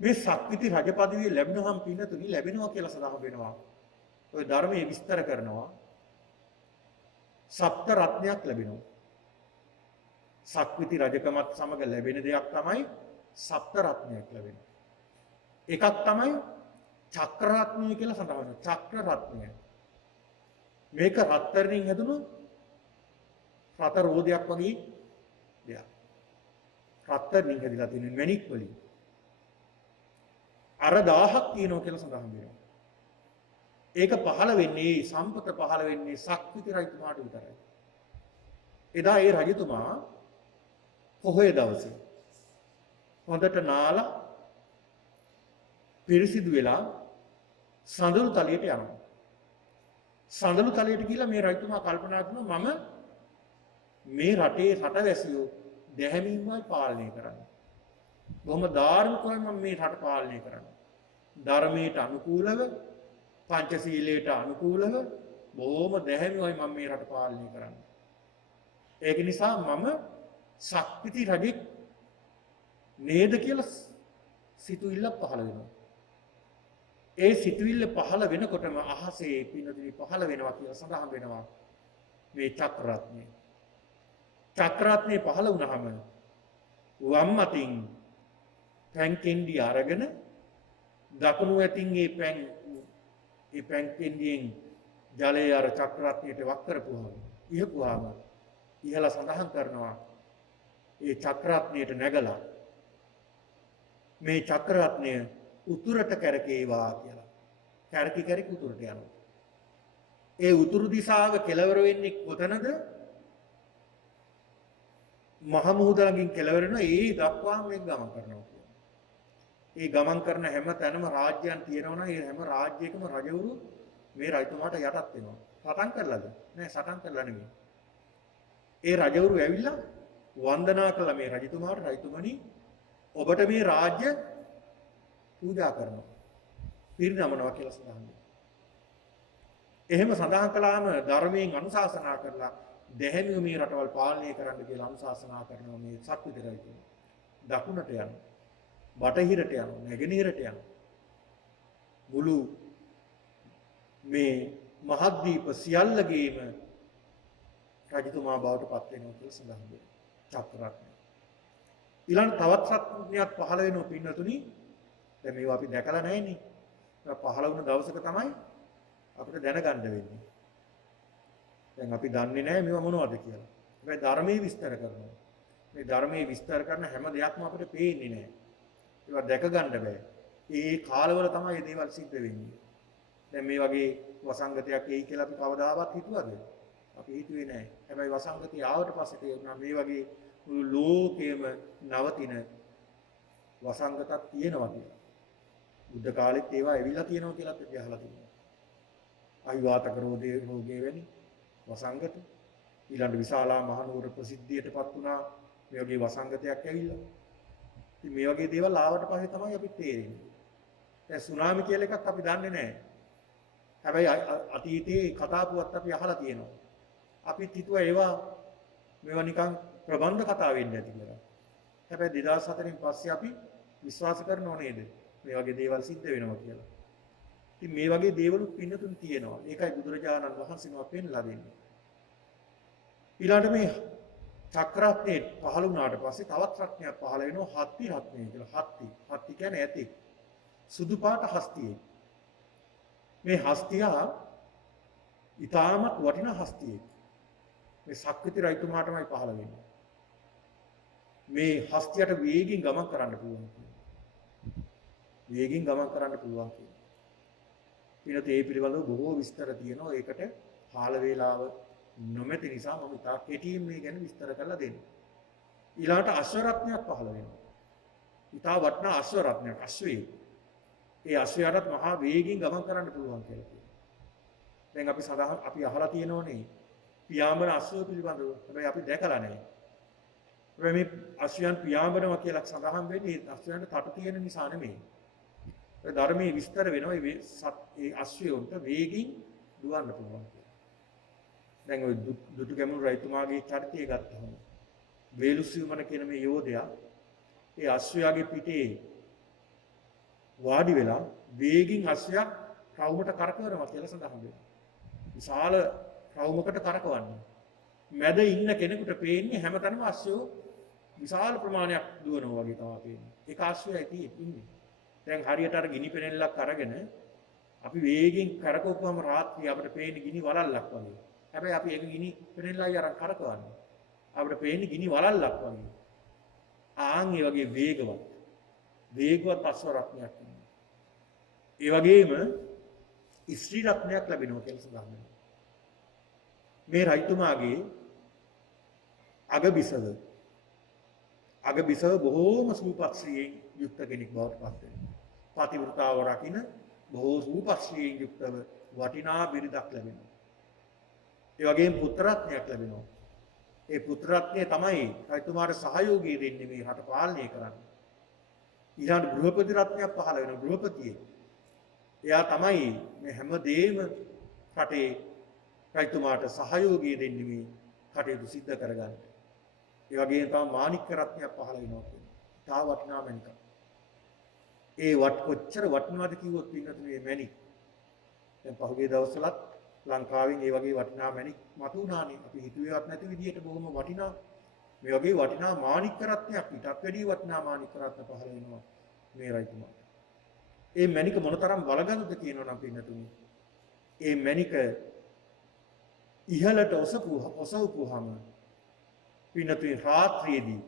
මේ ශක්විති රජ පදවිය ලැබෙනවම් පින්නතුනි ලැබෙනවා කියලා සඳහන් වෙනවා. ඔය ධර්මයේ විස්තර කරනවා සප්ත රත්නයක් ලැබෙනවා. ශක්විති රජකමත් සමග ලැබෙන දෙයක් තමයි සප්ත රත්නයක් ලැබෙනවා. එකක් තමයි චක්‍ර රත්නය කියලා සඳහන් වෙනවා. චක්‍ර රත්නය. මේක රත්තරන්ින් හැදුණු රත රෝදයක් වගේ දෙයක්. රත්තරන්ින් හැදිලා තියෙන මැණික් වලින්. අර 1000ක් තියෙනවා කියලා සඳහන් වෙනවා. ඒක පහළ වෙන්නේ සම්පත පහළ වෙන්නේ ශක්විති රජතුමාට විතරයි. එදා ඒ රජතුමා පොහොය දවසේ හොඳට නාලා පිරිසිදු වෙලා සඳලු තලයට යනවා. සඳලු තලයට ගිහිල්ලා මේ රජතුමා කල්පනා කරනවා මම මේ රටේ රටවැසියෝ දැහැමින්මයි පාලනය කරන්නේ. බොහොම ධාර්මිකවයි මම මේ රට පාලනය කරන්නේ. ධර්මයට අනුකූලව පංචශීලයට අනුකූලව බොහොම දැහැමිවයි මම මේ රට පාලනය කරන්නේ. ඒක නිසා මම ශක්තිති රජෙක් නේද කියලා සිතුවිල්ලක් පහළ වෙනවා. ඒ සිතුවිල්ල පහළ වෙනකොටම අහසේ පින්නතුනි පහළ වෙනවා කියලා සඳහන් වෙනවා මේ චක්‍රරත්නය. චක්‍රරත්නය පහළ වුණාම වම් අතින් පැන් කෙන්ඩි අරගෙන දකුණු අතින් ඒ පැන් කෙන්ඩියෙන් ජලය අර චක්‍රරත්නයට වක් කරපුවාම ඉහපුවාම ඉහළ සඳහන් කරනවා ඒ චක්‍රරත්නයට නැගලා මේ චක්‍රරත්නය උතුරට කැරකේවා කියලා. කැරකි කැරකි උතුරට යනවා. ඒ උතුරු දිශාව කෙලවර වෙන්නේ කොතනද? මහ මුහුද ළඟින් කෙලවර වෙනවා. ඒ දක්වාම මේ ගමන් කරනවා කියලා. ඒ ගමන් කරන හැම තැනම රාජ්‍යයන් තියෙනවා නම් ඒ හැම රාජ්‍යයකම රජවරු මේ රජතුමාට යටත් වෙනවා. සටන් කරලාද? නෑ සටන් කරලා නෙමෙයි. ඒ රජවරු ඇවිල්ලා වන්දනා කළා මේ රජතුමාට රජතුමනි ඔබට මේ රාජ්‍ය පූජා කරනවා. පිරිනමනවා කියලා සඳහන් වෙනවා. එහෙම සඳහන් කළාම ධර්මයෙන් අනුශාසනා කරලා දැහැමිව මේ රටවල් පාලනය කරන්න කියලා අනුශාසනා කරනවා මේ ශක්තිති රජතුමා. දකුණට යනවා. බටහිරට යනවා. නැගෙනහිරට යනවා. මුළු මේ මහද්වීප සියල්ලගේම රජතුමා බවට පත් වෙනවා කියලා සඳහන් වෙනවා. චක්‍රරත්නය. ඊළඟ තවත් රත්නයක් පහළ වෙනවා පින්නතුනි. දැන් මේවා අපි දැකලා නැහැනේ. පහළ වුණ දවසක තමයි අපිට දැනගන්න වෙන්නේ. දැන් අපි දන්නේ නැහැ මේවා මොනවද කියලා. හැබැයි ධර්මයේ විස්තර කරනවා. මේ ධර්මයේ විස්තර කරන හැම දෙයක්ම අපිට පේන්නේ නැහැ. ඒවා දැක ගන්න බෑ. ඒ කාලවල තමයි මේ දේවල් සිද්ධ වෙන්නේ. දැන් මේ වගේ වසංගතයක් එයි කියලා අපි කවදාවත් හිතුවද? අපි හිතුවේ නැහැ. හැබැයි වසංගතය ආවට පස්සේ තේරුණා මේ වගේ මුළු ලෝකෙම නවතින වසංගතක් තියෙනවා කියලා. බුද්ධ කාලෙත් ඒවා ඇවිල්ලා තියෙනවා කියලාත් අපි අහලා තියෙනවා. අවිවාතක රෝගේ වැනි වසංගත ඊළඟ විශාලා මහනුවර ප්‍රසිද්ධියටපත් වුණා මේ වගේ වසංගතයක් ඇවිල්ලා. ඉතින් මේ වගේ දේවල් ආවට පස්සේ තමයි අපි තේරෙන්නේ. දැන් සුනාමි කියලා එකක් අපි දන්නේ නැහැ. හැබැයි අතීතයේ කතා පුවත් අපි අහලා තියෙනවා. අපි හිතුවා මේවා නිකන් ප්‍රබන්ධ කතා වෙන්නේ නැති කියලා. හැබැයි 2004 පස්සේ අපි විශ්වාස කරනව නේද? මේ වගේ දේවල් සිද්ධ වෙනවා කියලා. ඉතින් මේ වගේ දේවල් පින්නතුන් තියෙනවා. ඒකයි බුදුරජාණන් වහන්සේම පෙන්ලා දෙන්නේ. ඊළඟට මේ චක්‍රරත්නයේ පහළ වුණාට පස්සේ තවත් රත්නයක් පහළ වෙනවා හත්ති රත්නය කියලා. හත්ති කියන්නේ ඇතෙක්. සුදු පාට හස්තියෙක්. මේ හස්තියා ඊටමත් වටිනා හස්තියෙක්. මේ ශක්තිති රජතුමාටමයි පහළ වෙන්නේ. මේ හස්තියට වේගින් ගමන් කරන්න පුළුවන්. වේගින් ගමන් කරන්න පුළුවන් කියලා. ඊට ඒ පිළිබඳව බොහෝ විස්තර තියෙනවා. ඒකට කාල වේලාව නොමැති නිසා මම ඉතා කෙටියෙන් මේ ගැන විස්තර කරලා දෙන්නම්. ඊළඟට අශ්ව රත්නයක් පහළ වෙනවා. ඉතා වටිනා අශ්ව රත්නයක් අශ්වයෙක්. ඒ අශ්වයාට මහා වේගින් ගමන් කරන්න පුළුවන් කියලා කියනවා. දැන් අපි අහලා තියෙනෝනේ පියාඹන අශ්වය පිළිබඳව. හැබැයි අපි දැකලා නැහැ. හැබැයි මේ අශ්වයන් පියාඹනවා කියලා සඳහන් වෙන්නේ අශ්වයන්ට තටු තියෙන නිසා නෙමෙයි. ඒ ධර්මයේ විස්තර වෙනවා ඒ අශ්වයන්ට වේගින් දුවන්න පුළුවන් කියලා. දැන් ওই දුටුගැමුණු රජතුමාගේ චරිතය ගත්තහම වේලුසිව්මන කියන මේ යෝධයා ඒ අශ්වයාගේ පිටේ වාඩි වෙලා වේගින් අශ්වයා රවුමට කරකවනවා කියලා සඳහන් වෙනවා. විශාල රවුමකට කරකවන්නේ. මැද ඉන්න කෙනෙකුට පේන්නේ හැමතැනම අශ්වයෝ විශාල ප්‍රමාණයක් දුවනවා වගේ තමයි පේන්නේ. ඒක අශ්වයයි තියෙන්නේ. දැන් හරියට අර ගිනි පෙනෙල්ලක් අරගෙන අපි වේගෙන් කරකවපුවම රාත්‍රිය අපිට පේන්නේ ගිනි වලල්ලක් වගේ. හැබැයි අපි ඒක ගිනි පෙනෙල්ලයි අරන් කරකවන්නේ. අපිට පේන්නේ ගිනි වලල්ලක් වගේ. ආන් ඒ වගේ වේගවත් අශ්ව රත්නයක් ඉන්නවා. ඒ වගේම ස්ත්‍රී රත්නයක් ලැබෙනවා කියලා සඳහන් වෙනවා. මේ රජතුමාගේ අගබිසව බොහෝම සූපස්ත්‍රියෙන් යුක්ත කෙනෙක් බවට පත් වෙනවා. පතිවෘතාව රකින්න බොහෝ සූපස්ත්‍රියෙන් යුක්තව වටිනා බිරිඳක් ලැබෙනවා. ඒ වගේම පුත්‍ර රත්නයක් ලැබෙනවා. ඒ පුත්‍ර රත්නය තමයි රජතුමාට සහයෝගය දෙන්නේ මේ රට පාලනය කරන්න. ඊළඟ ගෘහපති රත්නයක් පහළ වෙනවා. ගෘහපතියෙක්. එයා තමයි මේ හැමදේම රටේ රජතුමාට සහයෝගය දෙන්නේ මේ කටයුතු සිද්ධ කරගන්න. ඒ වගේම තමයි මාණික්ක රත්නයක් පහළ වෙනවා කියන්නේ. තා වටිනා මණිකක්. ඒ කොච්චර වටිනවද කිව්වොත් පින්නතුනේ මේ මණික්. දැන් පහුගිය දවස්වලත් ලංකාවෙන් ඒ වගේ වටිනා මණික් මතුණානේ. අපි හිතුවේවත් නැති විදිහට බොහොම වටිනා මේ වගේ වටිනා මාණික්ක රත්නයක් ඊටත් වැඩි වටිනා මාණික්ක රත්න පහළ වෙනවා මේ රජතුමාට. ඒ මණික මොනතරම් බලගත්ද කියනවා නම් පින්නතුනේ. ඒ මණික ඉහළට ඔසවපුවාම පින්නතුනේ රාත්‍රියේදී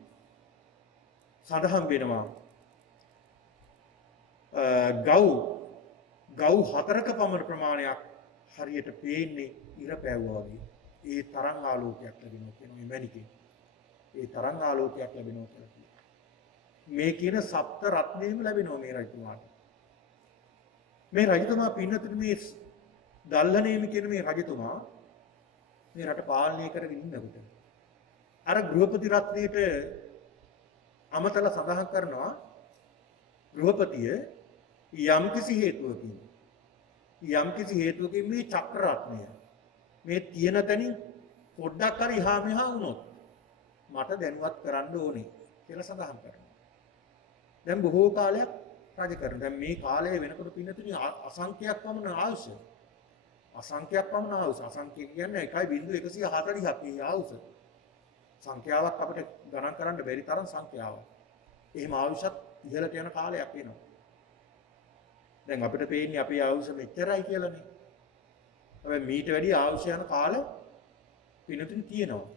සඳහන් වෙනවා ගව් 4ක පමණ ප්‍රමාණයක් හරියට පේන්නේ ඉර පෑවුවා වගේ. ඒ තරම් ආලෝකයක් ලැබෙනවා කියන මේ මණිකේ. ඒ තරම් ආලෝකයක් ලැබෙනවා කියලා. මේ කියන සප්ත රත්නයේම ලැබෙනවා මේ රජතුමාට. මේ රජතුමා පින්නතුනේ මේ දල්හනේමි කියන මේ රජතුමා මේ රට පාලනය කරගෙන ඉන්නකොට අර ගෘහපති රත්නයේට අමතල සඳහන් කරනවා ගෘහපතිය යම්කිසි හේතුවකින් මේ චක්‍ර රත්නය මේ තියෙන තැනින් පොඩ්ඩක් හරි එහා මෙහා වුණොත් මට දැනුවත් කරන්න ඕනේ කියලා සඳහන් කරනවා. දැන් බොහෝ කාලයක් රජ කරන. දැන් මේ කාලය වෙනකොට පින්නතුනේ අසංඛ්‍යයක් පමණ ආයුෂ. අසංඛ්‍යයක් පමණ ආයුෂ. අසංඛ්‍ය කියන්නේ 1.140ක් මේ ආයුෂ. සංඛ්‍යාවක් අපිට ගණන් කරන්න බැරි තරම් සංඛ්‍යාවක්. එහෙම ආයුෂත් ඉහළට යන කාලයක් වෙනවා. දැන් අපිට පේන්නේ අපේ ආයුෂ මෙච්චරයි කියලානේ. හැබැයි මීට වැඩි ආයුෂ යන කාල පින්නතුනේ තියෙනවා.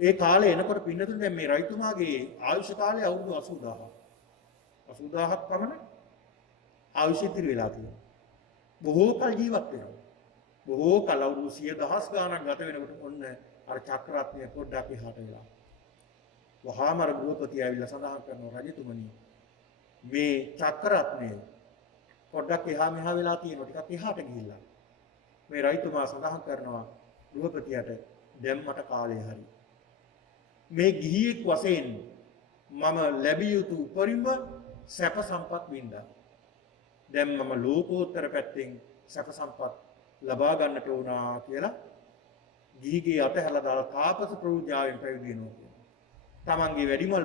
ඒ කාලේ එනකොට පින්නතුනේ දැන් මේ රජතුමාගේ ආයුෂ කාලය අවුරුදු 80000ක්. 80000ක් පමණ ආයුෂ ඉතිරි වෙලා තියෙනවා. බොහෝ කල් ජීවත් වෙනවා. බොහෝ කල් අවුරුදු 100,000 ගාණක් ගත වෙනකොට ඔන්න අර චක්‍රරත්නය පොඩ්ඩක් එහාට වෙලා. වහාම අර ගෘහපතිය ඇවිල්ලා සඳහන් කරනවා රජතුමනි මේ චක්‍රරත්නය පොඩ්ඩක් එහා මෙහා වෙලා තියෙනවා ටිකක් එහාට ගිහිල්ලා. මේ රජතුමා සඳහන් කරනවා ගෘහපතියට දැන් මට කාලය හරි. මේ ගිහියෙක් වශයෙන් මම ලැබිය යුතු උපරිම සැප සම්පත් වින්දා. දැන් මම ලෝකෝත්තර පැත්තෙන් සැප සම්පත් ලබා ගන්නට උනා කියලා ගිහිගේ අතහැරලා දාලා තාපස ප්‍රවෘජාවෙන් පැවිදි වෙනවා. තමන්ගේ වැඩිමල්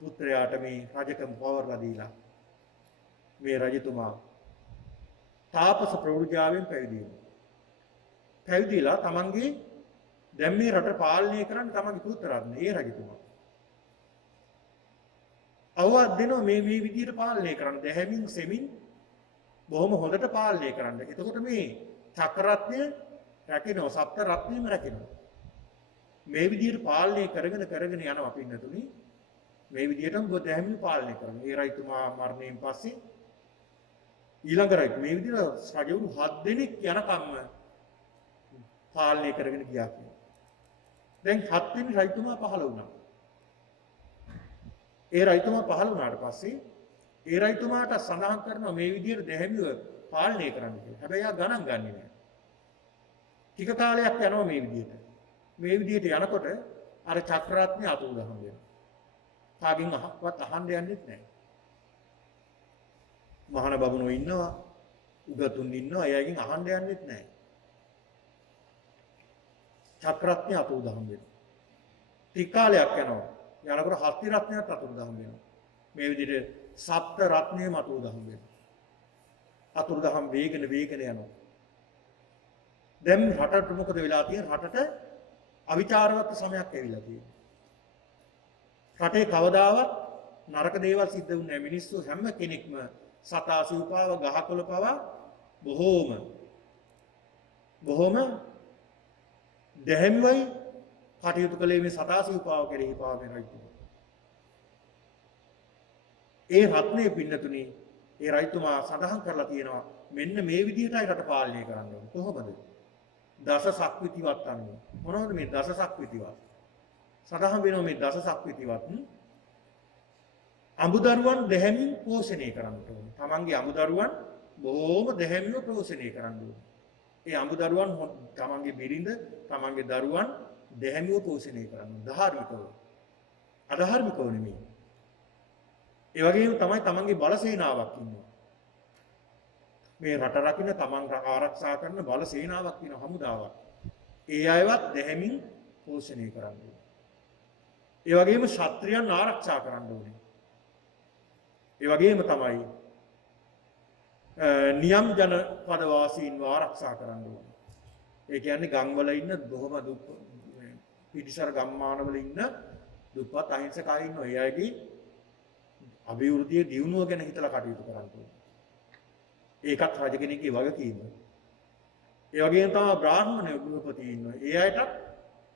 පුත්‍රයාට මේ රජකම පවර්ලා දීලා මේ රජතුමා තාපස ප්‍රවෘජාවෙන් පැවිදි වෙනවා. පැවිදිලා තමන්ගේ දැන් මේ රට පාලනය කරන්න තමන්ගේ පුත්‍රයාට ඒ රජතුමා අවවාද දෙනවා මේ විදිහට පාලනය කරන්න දැහැමින් සෙමින් බොහොම හොඳට පාලනය කරන්න. එතකොට මේ චක්‍රරත්නය රැකෙනවා සප්ත රත්නයම රැකෙනවා. මේ විදිහට පාලනය කරගෙන යනවා පින්නතුනි. මේ විදිහටම ඔබ දැහැමින් පාලනය කරනවා. ඒ රජතුමා මරණයෙන් පස්සේ ඊළඟ රජ මේ විදිහට රජවරු 7 දෙනෙක් යනකම්ම පාලනය කරගෙන ගියා කියලා. දැන් 7 වෙනි රජතුමා පහළ වුණා. ඒ රජතුමා පහළ වුණාට පස්සේ ඒ රජතුමාට සඳහන් කරනවා මේ විදිහට දැහැමිව පාලනය කරන්න කියලා. හැබැයි එයා ගණන් ගන්නේ නැහැ. ටික කාලයක් යනවා මේ විදිහට. මේ විදිහට යනකොට අර චක්‍රරත්නය අතුරුදහන් වෙනවා. කාගෙන් අහක්වත් අහන්න යන්නෙත් නැහැ. මහාන බබුනෝ ඉන්නවා, උගතුන් ඉන්නවා, එයාගෙන් අහන්න යන්නෙත් නැහැ. චක්‍රරත්නය අතුරුදහන් වෙනවා. ටික කාලයක් යනවා. යනකොට හස්ති රත්නයත් අතුරුදහන් වෙනවා. මේ විදිහට සප්ත රත්නයම අතුරුදහන් වෙනවා. අතුරුදහන් වේගන යනවා. දැන් රටට මොකද වෙලා තියෙන්නේ? රටට අවිචාරවත් සමයක් ඇවිල්ලා තියෙනවා. රටේ කවදාවත් නරක දේවල් සිද්ධ වුණේ නැහැ. මිනිස්සු හැම කෙනෙක්ම සතා සිව්පාව ගහකොළ පවා බොහෝම දැහැමිවයි කටයුතු කළේ මේ සතා සිව්පාව කෙරෙහි පාවෙන රජතුමා. ඒ රත්නයේ පින්නතුනි ඒ රජතුමා සඳහන් කරලා තියෙනවා මෙන්න මේ විදිහටයි රට පාලනය කරන්න ඕනේ. කොහොමද? දස සක්විතිවත් අනුව. මොනවද මේ දස සක්විතිවත්? සඳහන් වෙනවා මේ දස සක්විතිවත් අමුදරුවන් දැහැමින් පෝෂණය කරන්න ඕනේ. තමන්ගේ අමුදරුවන් බොහොම දැහැමිව පෝෂණය කරන්න ඕනේ. ඒ අමුදරුවන් තමන්ගේ බිරිඳ, තමන්ගේ දරුවන් දැහැමිව පෝෂණය කරන්න ධාර්මිකව. අධාර්මිකව නෙමෙයි. ඒ වගේම තමයි තමන්ගේ බලසේනාවක් ඉන්නවා. මේ රට රකින්න තමන් ආරක්ෂා කරන බල සේනාවක් තියෙන හමුදාවක්. ඒ අයවත් දැහැමින් පෝෂණය කරන්න ඕනේ. ඒ වගේම ශාත්‍රයන් ආරක්ෂා කරන්න ඕනේ. ඒ වගේම තමයි නියම් ජනපද වාසීන්ව ආරක්ෂා කරන්න ඕනේ. ඒ කියන්නේ ගම්වල ඉන්න බොහොම පිටිසර ගම්මානවල ඉන්න දුප්පත් අහිංසක අය ඉන්නවා. ඒ අයගේ අභිවෘද්ධිය දියුණුව ගැන හිතලා කටයුතු කරන්න ඕනේ. ඒකත් රජ කෙනෙක්ගේ වගකීම. ඒ වගේම තමයි බ්‍රාහ්මණ ගෘහපති ඉන්නවා. ඒ අයටත්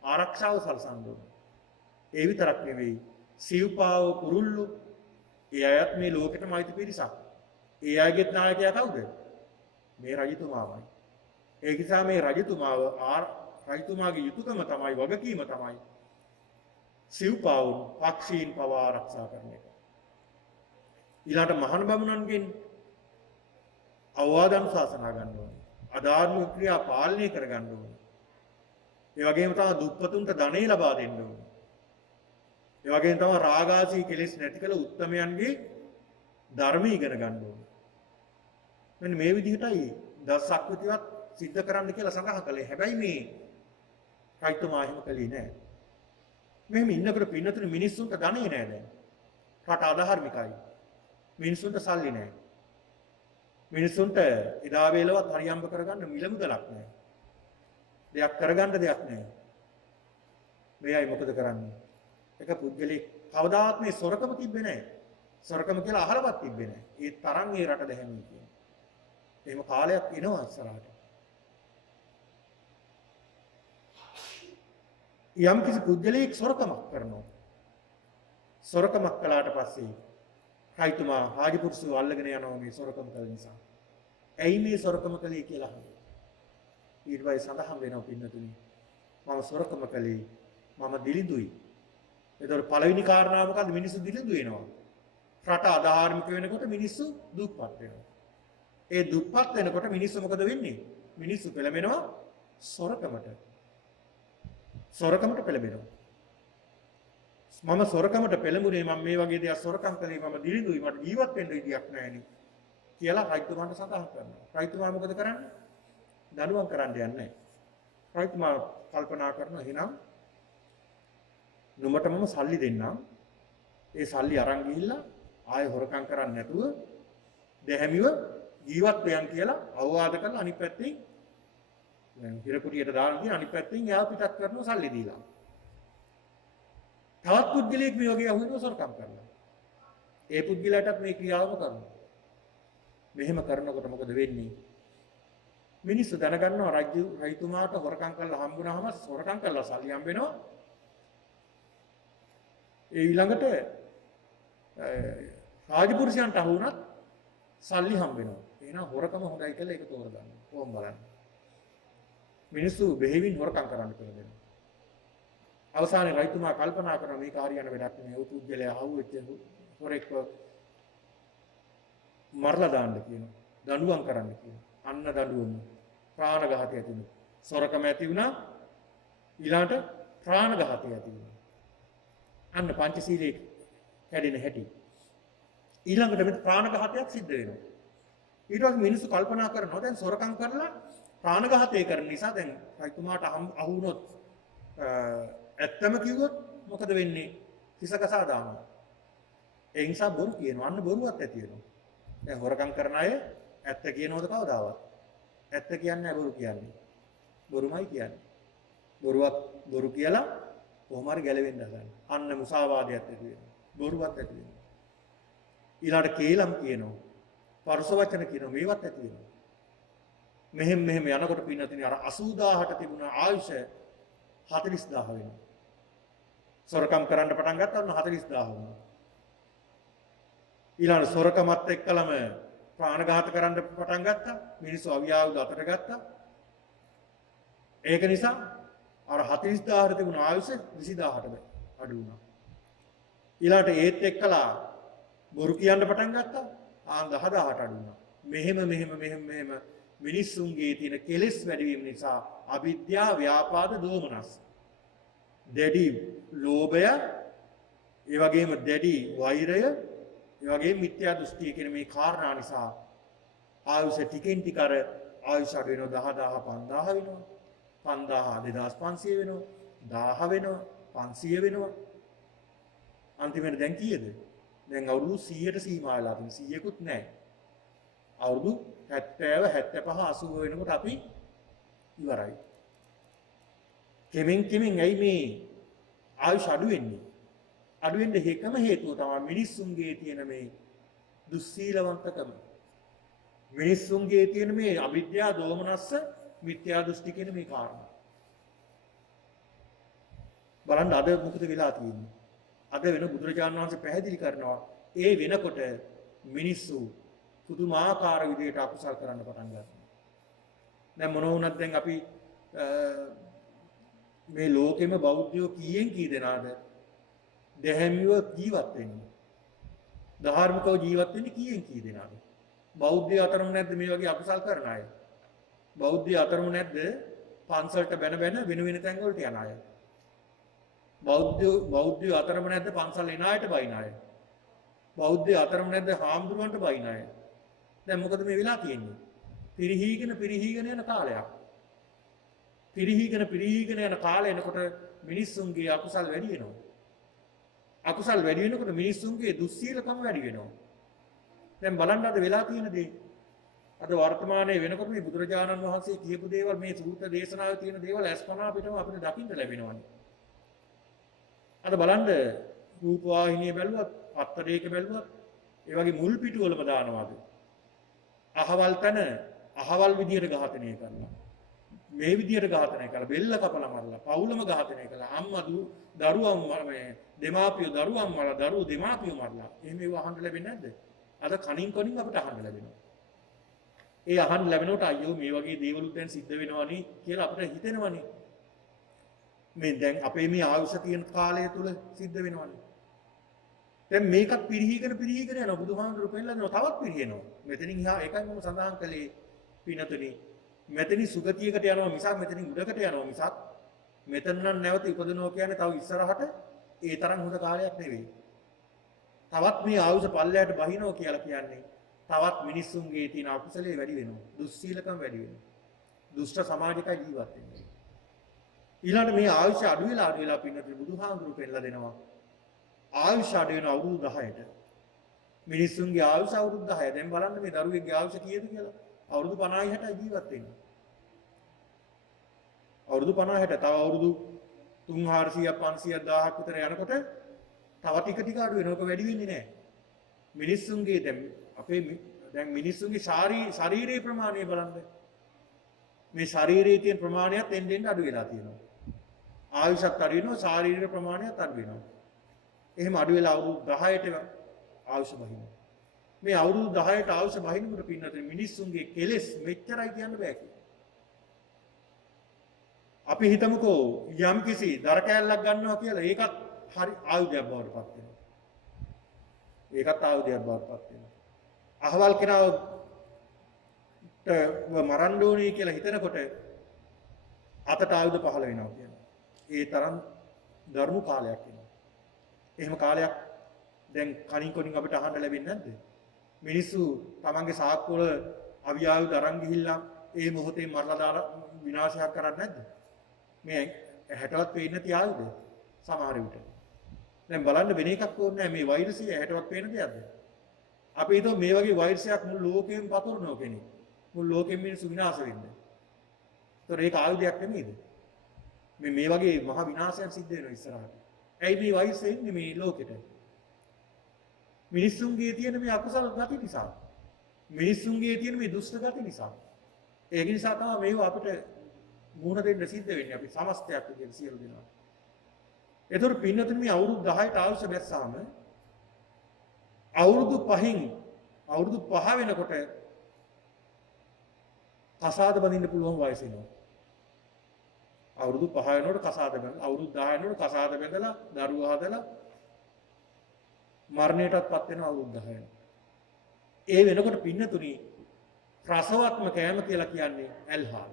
ආරක්ෂාව සලසන්න ඕනේ. ඒ විතරක් නෙවෙයි සිව්පාව කුරුල්ලු ඒ අයත් මේ ලෝකෙටම අයිති පිරිසක්. ඒ අයගේ නායකයා කවුද? මේ රජතුමාමයි. ඒ නිසා මේ රජතුමාගේ යුතුයකම තමයි වගකීම තමයි සිව්පාවුන් පක්ෂීන් පවා ආරක්ෂා කරන එක. ඊළාට මහාන බමුණන්ගෙන් අවවාද අනුශාසනා ගන්න ඕනේ. අධාර්මික ක්‍රියා පාලනය කර ගන්න ඕනේ. ඒ වගේම තමයි දුප්පතුන්ට ධනෙ ලබා දෙන්න ඕනේ. ඒ වගේම තමයි රාගාසී කෙලෙස් නැති කළ උත්තමයන්ගේ ධර්ම ඉගෙන ගන්න ඕනේ. මෙන්න මේ විදිහටයි දස සක්විතිවත් සිද්ධ කරන්න කියලා සඳහන් කළේ. හැබැයි මේ රජතුමා එහෙම කළේ නෑ. මෙහෙම ඉන්නකොට පින්නතුනේ මිනිස්සුන්ට ධනෙ නෑ දැන්. රට අධාර්මිකයි. මිනිස්සුන්ට සල්ලි නෑ. මිනිස්සුන්ට එදා වේලවත් හරියම්බ කරගන්න මිල මුදලක් නෑ. දෙයක් කරගන්න දෙයක් නෑ. මෙයයි මොකද කරන්නේ? එක පුද්ගලෙක් කවදාත් මේ සොරකම තිබ්බේ නෑ. සොරකම කියලා අහලවත් තිබ්බේ නෑ. ඒ තරම් මේ රට දැහැමී කියන්නේ. එහෙම කාලයක් එනවා ඉස්සරහට. යම් කිසි පුද්ගලයෙක් සොරකමක් කරනවා. සොරකමක් කළාට පස්සේ රජතුමා රාජපුරුෂව අල්ලගෙන යනවා මේ සොරකම කළ නිසා. ඇයි මේ සොරකම කළේ කියලා අහනවා. ඊට පස්සේ සඳහන් වෙනවා පින්නතුනි මම සොරකම කළේ මම දිලිඳුයි. ඒතකොට පළවෙනි කාරණාව මොකද්ද? මිනිස්සු දිලිඳු වෙනවා. රට අධාර්මික වෙනකොට මිනිස්සු දුක්පත් වෙනවා. ඒ දුක්පත් වෙනකොට මිනිස්සු මොකද වෙන්නේ? මිනිස්සු පෙළඹෙනවා සොරකමට. සොරකමට පෙළඹෙනවා. මම සොරකමට පෙළඹුණේ මම මේ වගේ දේවල් සොරකම් කළේ මම දිලිඳුයි මට ජීවත් වෙන්න විදියක් නැහැ නේ කියලා රජතුමාට සඳහන් කරනවා. රජතුමා මොකද කරන්නේ? දඬුවම් කරන්න යන්නේ නැහැ. රජතුමා කල්පනා කරනවා එහෙනම් නුඹට මම සල්ලි දෙන්නම්. ඒ සල්ලි අරන් ගිහිල්ලා ආයෙ හොරකම් කරන්නේ නැතුව දැහැමිව ජීවත් වෙයන් කියලා අවවාද කරලා අනිත් පැත්තෙන් හිරකුටියට දාලා කියන අනිත් පැත්තෙන් එයා පිටත් කරනවා සල්ලි දීලා. තවත් පුද්ගලයෙක් මේ වගේ අහුවෙනව සොරකම් කරනවා. ඒ පුද්ගලයාටත් මේ ක්‍රියාවම කරනවා. මෙහෙම කරනකොට මොකද වෙන්නේ? මිනිස්සු දැනගන්නවා රජතුමාට හොරකම් කරලා හම්බුනහම හොරකම් කරලා සල්ලි හම්බ වෙනවා. ඒ ඊළඟට රාජපුරුෂයන්ට අහු වුණත් සල්ලි හම්බ වෙනවා. එහෙනම් හොරකම හොඳයි කියලා ඒක තෝරගන්න. කොහොම බලන්න. මිනිස්සු බෙහෙවින් හොරකම් කරන්න පෙළඹෙනවා. අවසානයේ රජතුමා කල්පනා කරන මේක හරියන වැඩක් නෙවෙයි. ඒ පුද්ගලයා අහුවෙච්ච හොරෙක්ව මරලා දාන්න කියනවා. දඬුවම් කරන්න කියනවා. අන්න දඬුවම ප්‍රාණඝාතය ඇති වුණා. සොරකම ඇති වුණා. ඊළාට ප්‍රාණඝාතය ඇති වුණා. අන්න පංචශීලයේ කැඩෙන හැටි. ඊළඟට මේ ප්‍රාණඝාතයක් සිද්ධ වෙනවා. ඊට පස්සේ මිනිස්සු කල්පනා කරනවා දැන් සොරකම් කරලා ප්‍රාණඝාතය කරන නිසා දැන් රජතුමාට අහු වුණොත් ඇත්තම කිව්වොත් මොකද වෙන්නේ? හිසකසා දානවා. ඒ නිසා බොරු කියනවා. අන්න බොරුවත් ඇති වෙනවා. දැන් හොරකම් කරන අය ඇත්ත කියනවද කවදාවත්? ඇත්ත කියන්නේ නැහැ බොරු කියන්නේ. බොරුමයි කියන්නේ. බොරු කියලා කොහොම හරි ගැලවෙන්න හදන. අන්න මුසාවාදයක් ඇති වෙනවා. බොරුවත් ඇති වෙනවා. ඊළාට කේලම් කියනවා. පරුස වචන කියනවා. මේවත් ඇති වෙනවා. මෙහෙම යනකොට පින්නතිනේ අර 80000ට තිබුණ ආයුෂ 40000 වෙනවා. සොරකම් කරන්න පටන් ගත්තා නම් 40000 වුණා. ඊළඟ සොරකමත් එක්කලම ප්‍රාණඝාත කරන්න පටන් ගත්තා. මිනිස්සු අවියාවුද අතට ගත්තා. ඒක නිසා අර 40000ට තිබුණ ආයුෂ 20000ට අඩු වුණා. ඊළඟට ඒත් එක්කලා බොරු කියන්න පටන් ගත්තා. 10000ට අඩු වුණා. මෙහෙම මිනිස්සුන්ගේ තියෙන කෙලෙස් වැඩිවීම නිසා අවිද්‍යාව, ව්‍යාපාද, දෝමනස්, දැඩි ලෝභය, ඒ වගේම දැඩි වෛරය, ඒ වගේම මිත්‍යා දෘෂ්ටිය කියන මේ කාරණා නිසා ආයුෂ ටිකෙන් ටික අර ආයුෂ අඩු වෙනවා 10000 5000 වෙනවා 5000 2500 වෙනවා 1000 වෙනවා 500 වෙනවා අන්තිමට දැන් කීයද දැන් අවුරුදු 100ට සීමා වෙලා තියෙන 100කුත් නැහැ අවුරුදු 70 75 80 වෙනකොට අපි ඉවරයි කෙමෙන් ඇයි මේ ආයුෂ අඩු වෙන්නේ අඩු වෙන්න එකම හේතුව තමයි මිනිස්සුන්ගේ තියෙන මේ දුස්සීලවන්තකම මිනිස්සුන්ගේ තියෙන මේ අවිද්‍යා දෝමනස්ස මිත්‍යා දෘෂ්ටි කියන මේ කාරණා බලන්න අද මොකද වෙලා තියෙන්නේ අද වෙන බුදුරජාණන් වහන්සේ පැහැදිලි කරනවා ඒ වෙනකොට මිනිස්සු පුදුමාකාර විදිහට අකුසල් කරන්න පටන් ගන්නවා දැන් මොන වුණත් දැන් අපි මේ ලෝකෙම බෞද්ධයෝ කීයෙන් කී දෙනාද දැහැමිව ජීවත් වෙන්නේ ධාර්මිකව ජීවත් වෙන්නේ කීයෙන් කී දෙනාද බෞද්ධය අතරම නැද්ද මේ වගේ අකුසල් කරන අය බෞද්ධය අතරම නැද්ද පන්සලට බැන වෙන තැන් වලට යන අය බෞද්ධය අතරම නැද්ද පන්සල් එන අයට බයින අය බෞද්ධය අතරම නැද්ද හාමුදුරුවන්ට බයින අය දැන් මොකද මේ වෙලා තියෙන්නේ පිරිහීගෙන යන කාලයක් පිරිහීගෙන යන කාලය එනකොට මිනිස්සුන්ගේ අකුසල් වැඩි වෙනවා අකුසල් වැඩි වෙනකොට මිනිස්සුන්ගේ දුස්සීලකම වැඩි වෙනවා දැන් බලන්න අද වෙලා තියෙන දේ අද වර්තමානයේ වෙනකොට මේ බුදුරජාණන් වහන්සේ කියපු දේවල් මේ සූත්‍ර දේශනාවේ තියෙන දේවල් අස්පනා පිටම අපිට දකින්න ලැබෙනවානේ අද බලන්න රූප වාහිනිය බැලුවත් පත්තරයක බැලුවත් ඒ වගේ මුල් පිටුවලම දානවාද අහවල් තන අහවල් විදියට ඝාතනය කරනවා මේ විදියට ඝාතනය කරලා බෙල්ල කපලා මරලා පවුලම ඝාතනය කළා අම්මා දරුවා මේ දෙමාපියෝ දරුවා මරලා දරුවෝ දෙමාපියෝ මරලා එහෙම ඒව අහන්න ලැබෙන්නේ නැද්ද අද කනින් අපිට අහන්න ලැබෙනවා ඒ අහන්න ලැබෙනකොට අයියෝ මේ වගේ දේවලුත් දැන් සිද්ධ වෙනවනේ කියලා අපිට හිතෙනවනේ මේ දැන් අපේ මේ ආයුෂ තියෙන කාලය තුල සිද්ධ වෙනවනේ දැන් මේකත් පිරිහීගෙන යනවා බුදුහාමුදුරුවෝ පෙන්නනවා තවත් පිරිහෙනවා මෙතනින් එහා ඒකයි මම සඳහන් කළේ පිනතුනි මෙතනින් සුගතියකට යනවා මිසක් මෙතනින් උඩකට යනවා මිසක් මෙතන නම් නැවත ඉපදනවා කියන්නේ තව ඉස්සරහට ඒ තරම් හොඳ කාලයක් නෙවෙයි තවත් මේ ආයුෂ පල්ලයට බහිනවා කියලා කියන්නේ තවත් මිනිස්සුන්ගේ තියෙන අකුසලයේ වැඩි වෙනවා දුස්සීලකම් වැඩි වෙනවා දුෂ්ට සමාජයක ජීවත් වෙනවා ඊළඟට මේ ආයුෂ අඩු වෙලා පින්නතුනි බුදුහාමුදුරුවෝ පෙන්නලා දෙනවා ආයුෂ අඩු වෙන අවුරුදු 10ට මිනිස්සුන්ගේ ආයුෂ අවුරුදු 10 දැන් බලන්න මේ දරුවෙක්ගේ ආයුෂ කීයද කියලා අවුරුදු 50 60 ජීවත් වෙන්නේ අවුරුදු 50 60 තව අවුරුදු 300 500 1000ක් විතර යනකොට තව ටික අඩු වෙනවක වැඩි වෙන්නේ නැහැ මිනිස්සුන්ගේ දැන් මිනිස්සුන්ගේ ශාරීරික ප්‍රමාණය බලන්න මේ ශරීරයේ තියෙන ප්‍රමාණයත් එන්න අඩු වෙලා තියෙනවා ආයුෂත් අඩු වෙනවා ශාරීරික ප්‍රමාණයත් අඩු වෙනවා එහෙම අඩු වෙලා අවුරුදු 10ට ආයුෂ බහිනවා මේ අවුරුදු 10ට ආයුෂ බහිනකොට පින්නතුනි මිනිස්සුන්ගේ කෙලෙස් මෙච්චරයි කියන්න බෑ අපි හිතමුකෝ යම් කිසි දර කෑල්ලක් ගන්නවා කියලා ඒකත් හරි ආයුධයක් බවට පත් වෙනවා ඒකත් ආයුධයක් බවට පත් වෙනවා අහවල් කෙනාට මරන්න ඕනේ කියලා හිතනකොට අතට ආයුධ පහළ වෙනවා කියනවා ඒ තරම් දරුණු කාලයක් වෙනවා එහෙම කාලයක් දැන් කණින් අපිට අහන්න ලැබෙන්නේ නැද්ද මිනිස්සු තමන්ගේ සාක්කුවල අවියායුධ අරන් ගිහිල්ලා ඒ මොහොතේ මරලා දාලා විනාශයක් කරන්නේ නැද්ද මේ 60වත් පේන්නේ නැති ආයුධ සමහර විට දැන් බලන්න වෙන එකක් ඕනේ නැහැ මේ වෛරසය 60වත් පේන දෙයක්ද අපි හිතුව මේ වගේ වෛරසයක් මුළු ලෝකෙම පතුරනවා කෙනෙක් මුළු ලෝකෙම මිනිස්සු විනාශ වෙන්නේ ඒතර ඒක ආයුධයක් නෙමෙයිද මේ වගේ මහ විනාශයක් සිද්ධ වෙනවා ඉස්සරහට ඇයි මේ වෛරසය එන්නේ මේ ලෝකෙට මිනිස්සුන්ගේ තියෙන මේ අකුසල ගති නිසා මිනිස්සුන්ගේ තියෙන මේ දුෂ්ට ගති නිසා ඒක නිසා තමයි මේව අපිට මුහුණ දෙන්න සිද්ධ වෙන්නේ අපි සමස්තයක් කියන සියලු දෙනා. ඒතර පින්නතුනි මේ අවුරුදු 10ට ආයුෂ බැස්සාම අවුරුදු 5 වෙනකොට කසාද බඳින්න පුළුවන් වයස එනවා. අවුරුදු 5 වෙනකොට කසාද බඳලා අවුරුදු 10 වෙනකොට කසාද බඳලා දරුවා හදලා මරණයටත්පත් වෙන අවුරුදු 10. ඒ වෙනකොට පින්නතුනි රසවත්ම කෑම කියලා කියන්නේ ඇල්හාල්.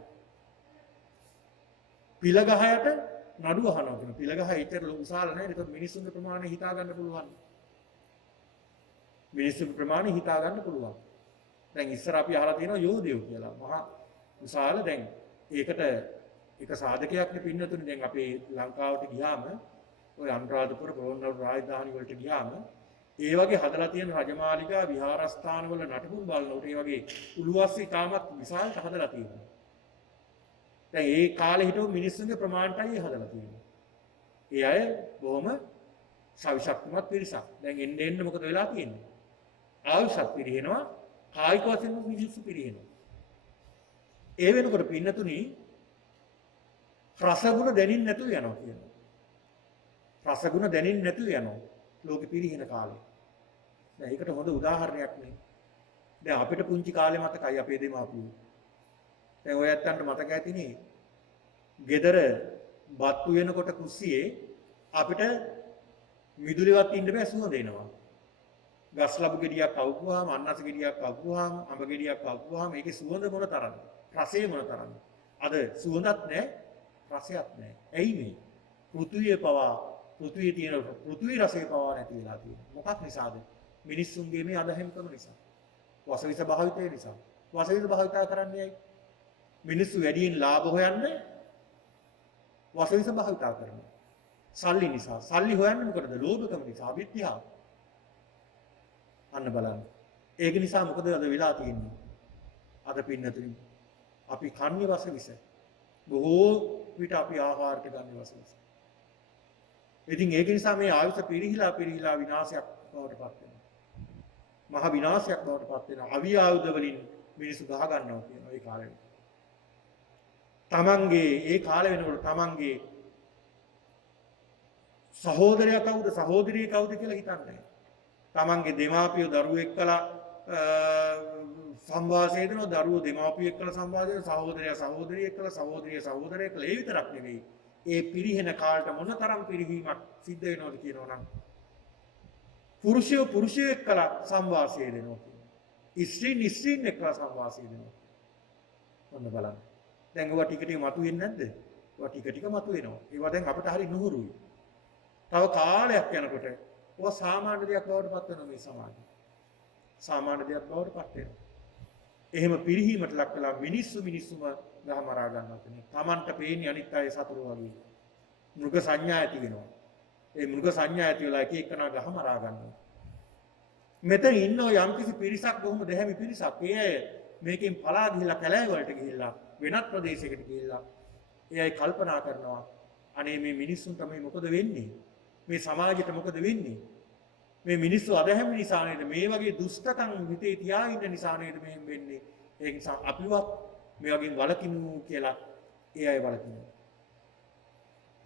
පිලගහයට නඩු අහනවා කියන පිලගහ ඊටර විශාල නැහැ. ඒක මිනිස්සුන්ගේ ප්‍රමාණය හිතා ගන්න පුළුවන්. මිනිස්සුන්ගේ ප්‍රමාණය හිතා ගන්න පුළුවන්. දැන් ඉස්සර අපි අහලා තියෙනවා යෝධයෝ කියලා. මහා විශාල දැන් ඒකට එක සාධකයක්නේ පින්නතුනේ. දැන් අපේ ලංකාවට ගියාම ඔය අනුරාධපුර පොළොන්නරු රාජධානි වලට ගියාම ඒ වගේ හදලා තියෙන රජමාලිගා විහාරස්ථානවල නටබුන් බලනකොට ඒ වගේ උළුවස්සේ තාමත් විශාලට හදලා තියෙනවා. දැන් ඒ කාලේ හිටපු මිනිස්සුන්ගේ ප්‍රමාණයටයි හදලා තියෙන්නේ. ඒ අය බොහොම ශක්තිමත් පිරිසක්. දැන් එන්න මොකද වෙලා තියෙන්නේ? ආයුෂත් පිරිහෙනවා, කායික වශයෙන් මිනිස්සු පිරිහෙනවා. ඒ වෙනකොට පින්නතුනි රසගුණ දැනින්න නැතුව යනවා කියනවා. රසගුණ දැනින්න නැතුව යනවා. ලෝකෙ පිරිහෙන කාලේ. දැන් ඒකට හොඳ උදාහරණයක් නේ. දැන් අපිට පුංචි කාලේ මතකයි අපේ දෙමාපියෝ. දැන් ඔය ඇත්තන්ට මතක ඇතිනේ. ගෙදර බත්තු වෙනකොට කුස්සියේ අපිට මිදුලේවත් ඉන්න බෑ සුවඳ එනවා. ගස් ලැබු ගෙඩියක් අවුපුවාම, අන්නස ගෙඩියක් අවුපුවාම, අඹ ගෙඩියක් අවුපුවාම ඒකේ සුවඳ මොන තරම්ද? රසය මොන තරම්ද? අද සුවඳක් නැහැ, රසයක් නැහැ. ඇයි මේ? පෘථුවියේ තියෙන පෘථුවි රසය පවා නැති වෙලා තියෙනවා. මොකක් නිසාද? මිනිස්සුන්ගේ මේ අදහැම්කම නිසා. වසවිස භාවිතය නිසා. වසවිස භාවිතා කරන්නේ ඇයි? මිනිස්සු වැඩියෙන් ලාභ හොයන්නේ වසවිස භාවිතා කරනවා. සල්ලි නිසා. සල්ලි හොයන්නේ මොකටද? ලෝභකම නිසා, අවිද්‍යාව. අන්න බලන්න. ඒක නිසා මොකද අද වෙලා තියෙන්නේ? අද පින්නතුනි අපි කන්නේ වසවිස. බොහෝ විට අපි ආහාරට ගන්න වසවිස. ඉතින් ඒක නිසා මේ ආයුෂ පිරිහිලා විනාශයක් බවට පත් වෙනවා. මහ විනාශයක් බවට පත් වෙනවා. අවි ආයුධ වලින් මිනිස්සු ගහ ගන්නවා කියනවා ඒ කාලේ. තමන්ගේ ඒ කාලේ වෙනකොට තමන්ගේ සහෝදරයා කවුද සහෝදරිය කවුද කියලා හිතන්නේ නැහැ. තමන්ගේ දෙමාපියෝ දරුවෝ එක්කලා සම්වාසය දෙනවා, දරුවෝ දෙමාපියෝ එක්කලා සම්වාසය දෙනවා, සහෝදරයා සහෝදරිය එක්කලා, සහෝදරිය සහෝදරයෙක් එක්කලා. ඒ විතරක් නෙවෙයි. ඒ පිරිහෙන කාලට මොනතරම් පිරිහීමක් සිද්ධ වෙනවද කියනවා නම් පුරුෂයෝ එක්කලා සම්වාසය දෙනවා කියනවා. ස්ත්‍රීන් එක්කලා සම්වාසය දෙනවා. ඔන්න බලන්න. දැන් ඔවා ටික ටික මතුවෙන්නේ නැද්ද? ඔවා ටික ටික මතුවෙනවා. ඒවා දැන් අපිට හරි නුහුරුයි. තව කාලයක් යනකොට ඔවා සාමාන්‍ය දෙයක් බවට පත් වෙනවා මේ සමාජයේ. සාමාන්‍ය දෙයක් බවට පත් වෙනවා. එහෙම පිරිහීමට ලක් වෙලා මිනිස්සුම ගහ මරා ගන්නවා කියන්නේ. Tamanට පේන්නේ අනිත් අය සතුරු වගේ. මෘග සංඥා ඇති වෙනවා. ඒ මෘග සංඥා ඇති වෙලා එක එකනා ගහ මරා ගන්නවා. මෙතන ඉන්නෝ යම්කිසි පිරිසක් බොහොම දැහැමි පිරිසක්. ඒ අය මේකෙන් පලා ගිහිල්ලා කැලෑ වලට ගිහිල්ලා වෙනත් ප්‍රදේශයකට ගිහිල්ලා ඒ අය කල්පනා කරනවා අනේ මේ මිනිස්සුන් තමයි මොකද වෙන්නේ? මේ සමාජයට මොකද වෙන්නේ? මේ මිනිස්සු අදහැම නිසා නේද මේ වගේ දුෂ්ටකම් හිතේ තියාගෙන නිසා නේද මෙහෙම වෙන්නේ? ඒ නිසා අපිවත් මේ වගේ වලකිනු කියලා ඒ අය වලකිනවා.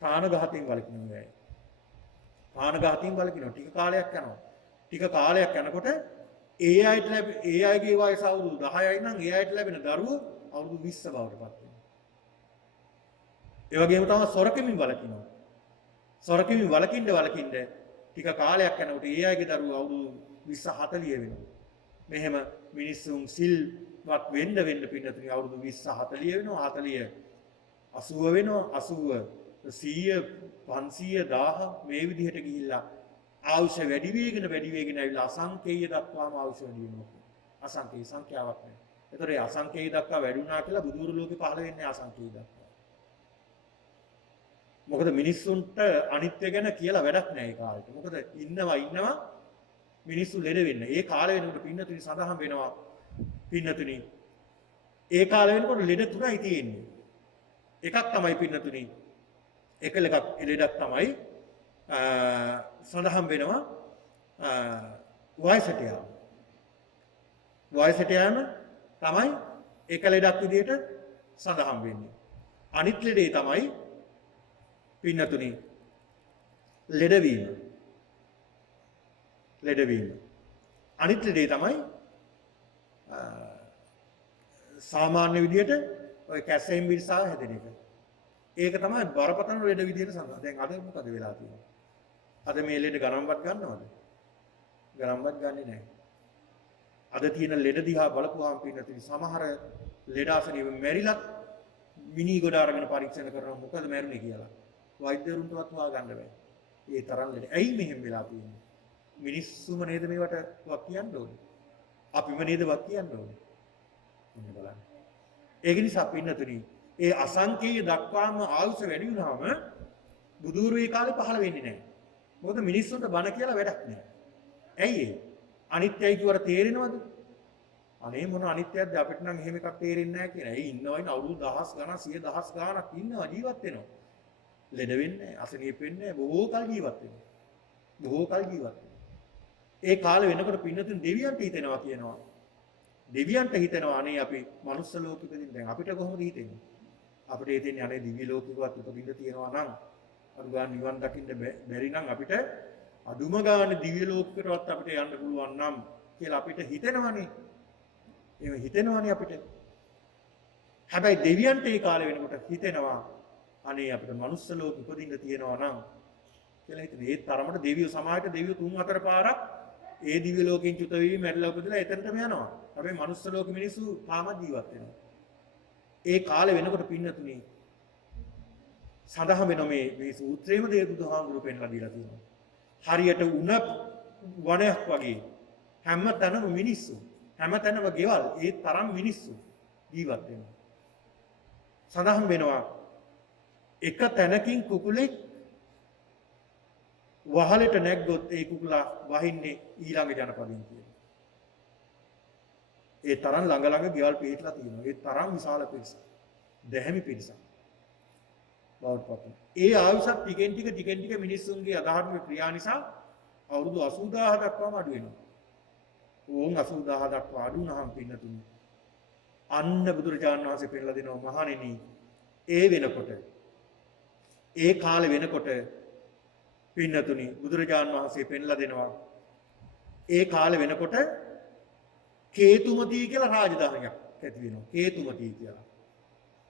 ප්‍රාණඝාතයෙන් වලකිනවා අය. ප්‍රාණඝාතයෙන් වලකිනවා. ටික කාලයක් යනවා. ටික කාලයක් යනකොට ඒ අයගේ වයස අවුරුදු 10යි නම් ඒ අයට ලැබෙන දරුවෝ අවුරුදු 20 බවට පත් වෙනවා. ඒ වගේම තමයි සොරකමින් වලකිනවා. සොරකමින් වලකින්න ටික කාලයක් යනකොට ඒ අයගේ දරුවෝ අවුරුදු 20 40 වෙනවා. මෙහෙම මිනිස්සුන් සිල්වත් වෙන්න පින්නතුනි අවුරුදු 20 40 වෙනවා 40 80 වෙනවා 80 100 500 1000 මේ විදිහට ගිහිල්ලා ආයුෂ වැඩි වේගෙන ඇවිල්ලා අසංකේය දක්වාම ආයුෂ වැඩි වෙනවා. අසංකේය සංඛ්‍යාවක් නැහැ. ඒතර ඒ අසංකේය දක්වා වැඩි වුණා කියලා බුදුරු ලෝකේ පහළ වෙන්නේ අසංකේය දක්වා. මොකද මිනිස්සුන්ට අනිත්‍ය ගැන කියලා වැඩක් නැහැ ඒ කාලේට. මොකද ඉන්නවා මිනිස්සු ලෙඩ වෙන්න. ඒ කාලේ වෙනකොට පින්නතුනි සඳහන් වෙනවා පින්නතුනි. ඒ කාලේ වෙනකොට ලෙඩ තුනයි තියෙන්නේ. එකක් තමයි පින්නතුනි. එක ලෙඩක් තමයි සඳහන් වෙනවා වයසට යාම. වයසට යාම තමයි එක ලෙඩක් විදිහට සඳහන් වෙන්නේ. අනිත් ලෙඩේ තමයි පින්නතුනි ලෙඩවීම. අනිත් ලෙඩේ තමයි සාමාන්‍ය විදිහට ඔය කැස්සෙන් විරසාව හැදෙන එක. ඒක තමයි බරපතල ලෙඩ විදිහට සඳහන්. දැන් අද මොකද වෙලා තියෙන්නේ? අද මේ ලෙඩ ගණන්වත් ගන්නවද? ගණන්වත් ගන්නෙ නැහැ. අද තියෙන ලෙඩ දිහා බලපුවාම පින්නතුනි සමහර ලෙඩ ආසනිය මැරිලා මිනි ගොඩ අරගෙන පරීක්ෂණ කරනවා මොකද මැරුණේ කියලා. වෛද්‍යවරුන්ටවත් හොයාගන්න බෑ. ඒ තරම් ලෙඩ. ඇයි මෙහෙම වෙලා තියෙන්නේ? මිනිස්සුම නේද මේවට වක් කියන්න ඕනේ. අපිම නේද වත් කියන්න ඕනේ. ඔන්න බලන්න. ඒක නිසා පින්නතුනි ඒ අසංකේය දක්වාම ආයුෂ වැඩි වුණාම බුදුරුවේ කාලේ පහළ වෙන්නේ නැහැ. මොකද මිනිස්සුන්ට බණ කියලා වැඩක් නැහැ. ඇයි ඒ? අනිත්‍යයි කියවට තේරෙනවද? අනේ මොන අනිත්‍යයක්ද අපිට නම් එහෙම එකක් තේරෙන්නේ නැහැ කියලා. ඒ ඉන්නවයින් අවුරුදු දහස් ගණන් 100,000 ගණනක් ඉන්නවා ජීවත් වෙනවා. ලෙඩ වෙන්නේ නැහැ, අසනීප වෙන්නේ නැහැ, බොහෝ කල් ජීවත් වෙනවා. බොහෝ කල් ජීවත් වෙනවා. ඒ කාලේ වෙනකොට පින්නතුන් දෙවියන්ට හිතෙනවා කියනවා. දෙවියන්ට හිතෙනවා අනේ අපි මනුස්ස ලෝකෙ ඉපදින්න දැන් අපිට කොහොමද හිතෙන්නේ? අපිට හිතෙන්නේ අනේ දිව්‍ය ලෝකෙකවත් උපදින්න තියනවා නම් අනුගාන නිවන් දකින්න බැරි නම් අපිට අදුම ගානේ දිව්‍ය ලෝකයකටවත් අපිට යන්න පුළුවන් නම් කියලා අපිට හිතෙනවනේ. එහෙම හිතෙනවනේ අපිට. හැබැයි දෙවියන්ට ඒ කාලේ වෙනකොට හිතෙනවා අනේ අපිට මනුස්ස ලෝකෙ උපදින්න තියනවා නම් කියලා හිතේ. ඒ තරමට දෙවියෝ සමාජයට දෙවියෝ 3-4 පාරක් ඒ දිව්‍ය ලෝකෙන් චුත වෙවි මැරිලා උපදලා එතනටම යනවා. හැබැයි මනුස්ස ලෝකෙ මිනිස්සු තාමත් ජීවත් වෙනවා. ඒ කාලේ වෙනකොට පින්නතුණි සඳහන් වෙන මේ සූත්‍රයේම දේ බුදුහාමුදුරුවෝ පෙන්ලා දීලා තියෙනවා. හරියට උණ වනයක් වගේ හැම තැනම මිනිස්සු හැම තැනම ගෙවල් ඒ තරම් මිනිස්සු ජීවත් වෙනවා. සඳහන් වෙනවා එක තැනකින් කුකුලෙක් වහලට නැග්ගොත් ඒ කුකුලා වහින්නේ ඊළඟ ජනපදින් කියලා. ඒ තරම් ළඟ ළඟ ගෙවල් පිහිටලා තියෙනවා. ඒ තරම් විශාල පිරිසක්. දැහැමි පිරිසක්. බවට පත් වෙනවා. ඒ ආයුෂත් ටිකෙන් ටික මිනිස්සුන්ගේ අධාර්මික ක්‍රියා නිසා අවුරුදු 80000 දක්වාම අඩු වෙනවා. ඕන් 80000 දක්වා අඩු වුණාම පින්නතුනි අන්න බුදුරජාණන් වහන්සේ පෙන්නලා දෙනවා මහණෙනි ඒ වෙනකොට ඒ කාලේ වෙනකොට පින්නතුනි බුදුරජාණන් වහන්සේ පෙන්නලා දෙනවා ඒ කාලේ වෙනකොට කේතුමතී කියලා රාජධානියක් ඇති වෙනවා. කේතුමතී කියලා.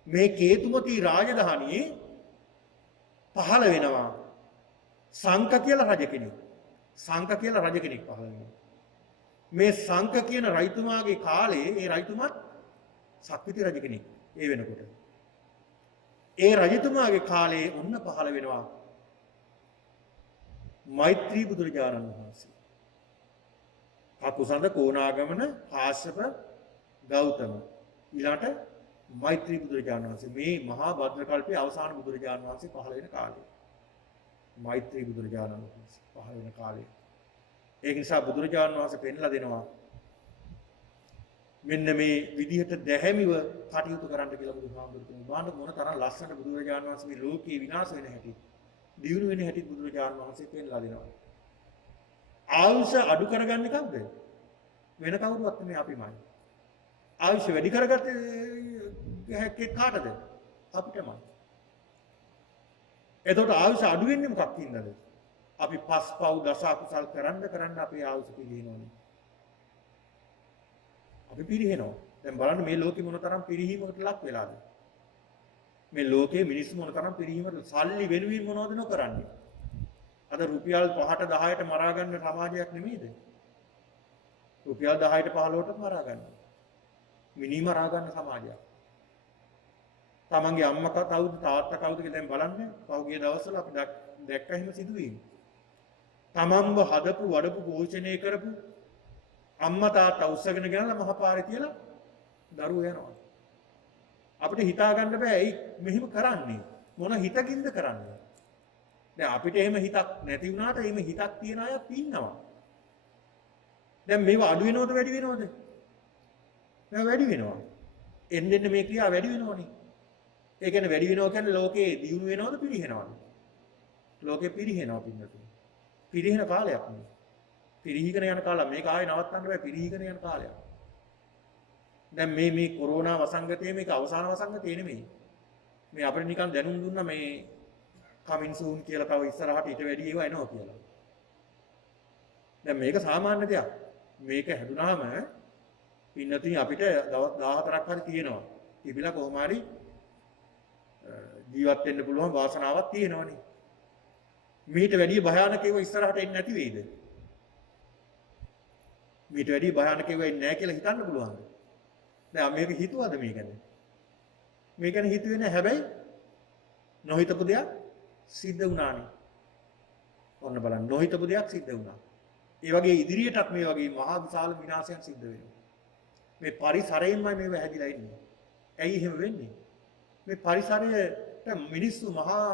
මේ කේතුමතී රාජධානියේ පහළ වෙනවා සංක කියලා රජ කෙනෙක්. සංක කියලා රජ කෙනෙක් පහළ වෙනවා. මේ සංක කියන රජතුමාගේ කාලේ ඒ රජතුමත් සක්විති රජ කෙනෙක් ඒ වෙනකොට. ඒ රජතුමාගේ කාලේ ඔන්න පහළ වෙනවා මෛත්‍රී බුදුරජාණන් වහන්සේ. කකුසඳ කෝණාගමන කාශ්‍යප ගෞතම ඊළාට මෛත්‍රී බුදුරජාණන් වහන්සේ මේ මහා භද්‍ර කල්පයේ අවසාන බුදුරජාණන් වහන්සේ පහළ වෙන කාලේ. මෛත්‍රී බුදුරජාණන් වහන්සේ පහළ වෙන කාලේ. ඒක නිසා බුදුරජාණන් වහන්සේ පෙන්ලා දෙනවා මෙන්න මේ විදිහට දැහැමිව කටයුතු කරන්න කියලා බුදුහාමුදුරුවෝ බාන්න මොන තරම් ලස්සනට බුදුරජාණන් වහන්සේ මේ ලෝකේ විනාශ වෙන හැටි දියුණු වෙන හැටි බුදුරජාණන් වහන්සේ පෙන්ලා දෙනවා. ආයුෂ අඩු කරගන්න එකක්ද? වෙන කවුරුවත් නෙමෙයි අපිමයි. ආයුෂ වැඩි කරගත්තේ හැක්කේ කාටද? අපිටමයි. එතකොට ආයුෂ අඩු වෙන්නේ මොකක් හින්දාද? අපි පස්පව් දස අකුසල් කරන්න අපේ ආයුෂ පිරිනවනේ. අපි පිරිනවනවා. දැන් බලන්න මේ ලෝකෙ මොන තරම් පිරිහීමකට ලක් වෙලාද? මේ ලෝකයේ මිනිස්සු මොන තරම් පිරිහීමකට සල්ලි වෙනුවෙන් මොනවද නොකරන්නේ? අද රුපියල් 5ට 10ට මරා ගන්න සමාජයක් නෙමෙයිද? රුපියල් 10ට 15ට මරා ගන්න. මිනි මරා ගන්න සමාජයක්. තමන්ගේ අම්මා කවුද තාත්තා කවුද කියලා දැන් බලන්න. පහුගිය දවස්වල අපි දැක්ක එහෙම සිදුවීම්. තමන්ව හදපු වඩපු පෝෂණය කරපු අම්මා තාත්තා උස්සගෙන ගෙනලා මහපාරේ තියලා දරුවෝ යනවා. අපිට හිතා ගන්න බෑ ඇයි මෙහෙම කරන්නේ? මොන හිතකින්ද කරන්නේ? දැන් අපිට එහෙම හිතක් නැති වුණාට එහෙම හිතක් තියන අයත් ඉන්නවා. දැන් මේව අඩු වෙනවද වැඩි වෙනවද? දැන් වැඩි වෙනවා. එන්න මේ ක්‍රියා වැඩි වෙනවනේ. ඒ කියන්නේ වැඩි වෙනවා කියන්නේ ලෝකේ දියුණු වෙනවද පිරිහෙනවද? ලෝකේ පිරිහෙනවා පින්නතුනි. පිරිහෙන කාලයක් නේ. පිරිහීගෙන යන කාලයක්. මේක ආයේ නවත්තන්න බෑ පිරිහීගෙන යන කාලයක්. දැන් මේ කොරෝනා වසංගතයේ මේක අවසාන වසංගතය නෙමෙයි. මේ අපිට නිකන් දැනුම් දුන්නා මේ කමින් සූන් කියලා තව ඉස්සරහට ඊට වැඩි ඒවා එනවා කියලා. දැන් මේක සාමාන්‍ය දෙයක්. මේක හැදුනාම පින්නතුනි අපිට දවස් 14ක් හරි තියෙනවා. තිබිලා කොහොම හරි ජීවත් වෙන්න පුළුවන් වාසනාවක් තියෙනවනේ. මීට වැඩි භයානක ඒවා ඉස්සරහට එන්නේ නැති වෙයිද? මීට වැඩි භයානක ඒවා එන්නේ නැහැ කියලා හිතන්න පුළුවන්ද? දැන් මේක හිතුවද මේ ගැන? මේ ගැන හිතුවේ නැහැ. හැබැයි නොහිතපු දෙයක් සිද්ධ වුණානේ. ඔන්න බලන්න නොහිතපු දෙයක් සිද්ධ වුණා. ඒ වගේ ඉදිරියටත් මේ වගේ මහා විශාල විනාශයක් සිද්ධ වෙනවා. මේ පරිසරයෙන්මයි මේව හැදිලා ඉන්නේ. ඇයි එහෙම වෙන්නේ? මේ පරිසරයට මිනිස්සු මහා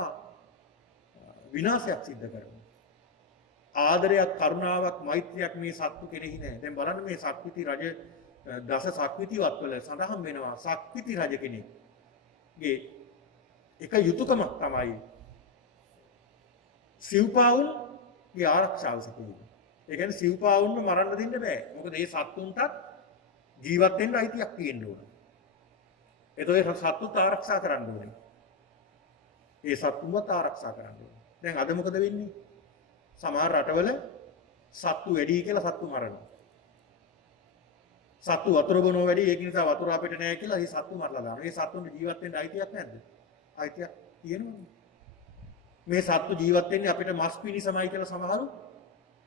විනාශයක් සිද්ධ කරනවා. ආදරයක්, කරුණාවක්, මෛත්‍රියක් මේ සත්තු කෙරෙහි නැහැ. දැන් බලන්න මේ සක්විති රජ දස සක්විතිවත් වල සඳහන් වෙනවා සක්විති රජ කෙනෙක්ගේ එක යුතුයකමක් තමයි සිව්පාවුන්ගේ ආරක්ෂාව සපයීම. ඒ කියන්නේ සිව්පාවුන්ව මරන්න දෙන්න බෑ. මොකද මේ සත්තුන්ටත් ජීවත් වෙන්න අයිතියක් තියෙන්න ඕන. ඒතකොට සත්තුත් ආරක්ෂා කරන්න ඕනේ. ඒ සත්තුන්වත් ආරක්ෂා කරන්න ඕනේ. දැන් අද මොකද වෙන්නේ? සමහර රටවල සත්තු වැඩි කියලා සත්තු මරනවා. සත්තු වතුර බොනවා වැඩි ඒක නිසා වතුර අපිට නැහැ කියලා මේ සත්තු මරලා දානවා. මේ සත්තුන්ට ජීවත් වෙන්න අයිතියක් නැද්ද? අයිතියක් තියෙනවනේ. මේ සත්තු ජීවත් වෙන්නේ අපිට මස් පිණිසමයි කියලා සමහරු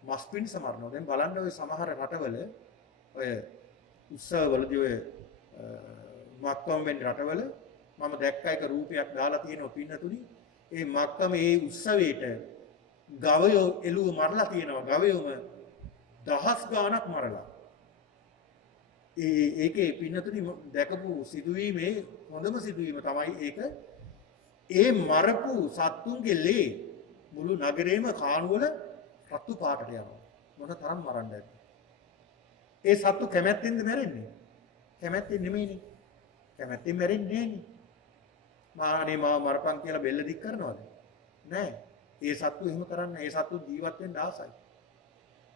මස් පිණිස මරනවා. දැන් බලන්න ඔය සමහර රටවල ඔය උත්සවවලදී ඔය මක්කම් වෙන රටවල මම දැක්ක එක රූපයක් දාලා තියෙනවා පින්නතුනි. ඒ මක්කම ඒ උත්සවයේට ගවයෝ එළුව මරලා තියෙනවා. ගවයෝම දහස් ගාණක් මරලා. ඒකේ පින්නතුනි දැකපු සිදුවීමේ හොඳම සිදුවීම තමයි ඒක. ඒ මරපු සත්තුන්ගේ ලේ මුළු නගරේම කාණුවල රතු පාටට යනවා. මොන තරම් මරන්නද? ඒ සත්තු කැමැත්තෙන්ද මැරෙන්නේ? කැමැත්තෙන් නෙමෙයිනේ. කැමැත්තෙන් මැරෙන්නේ නෑනේ. මානේ මාව මරපන් කියලා බෙල්ල දික් කරනවද? නෑ. ඒ සත්තු එහෙම කරන්නේ. ඒ සත්තු ජීවත් වෙන්න ආසයි.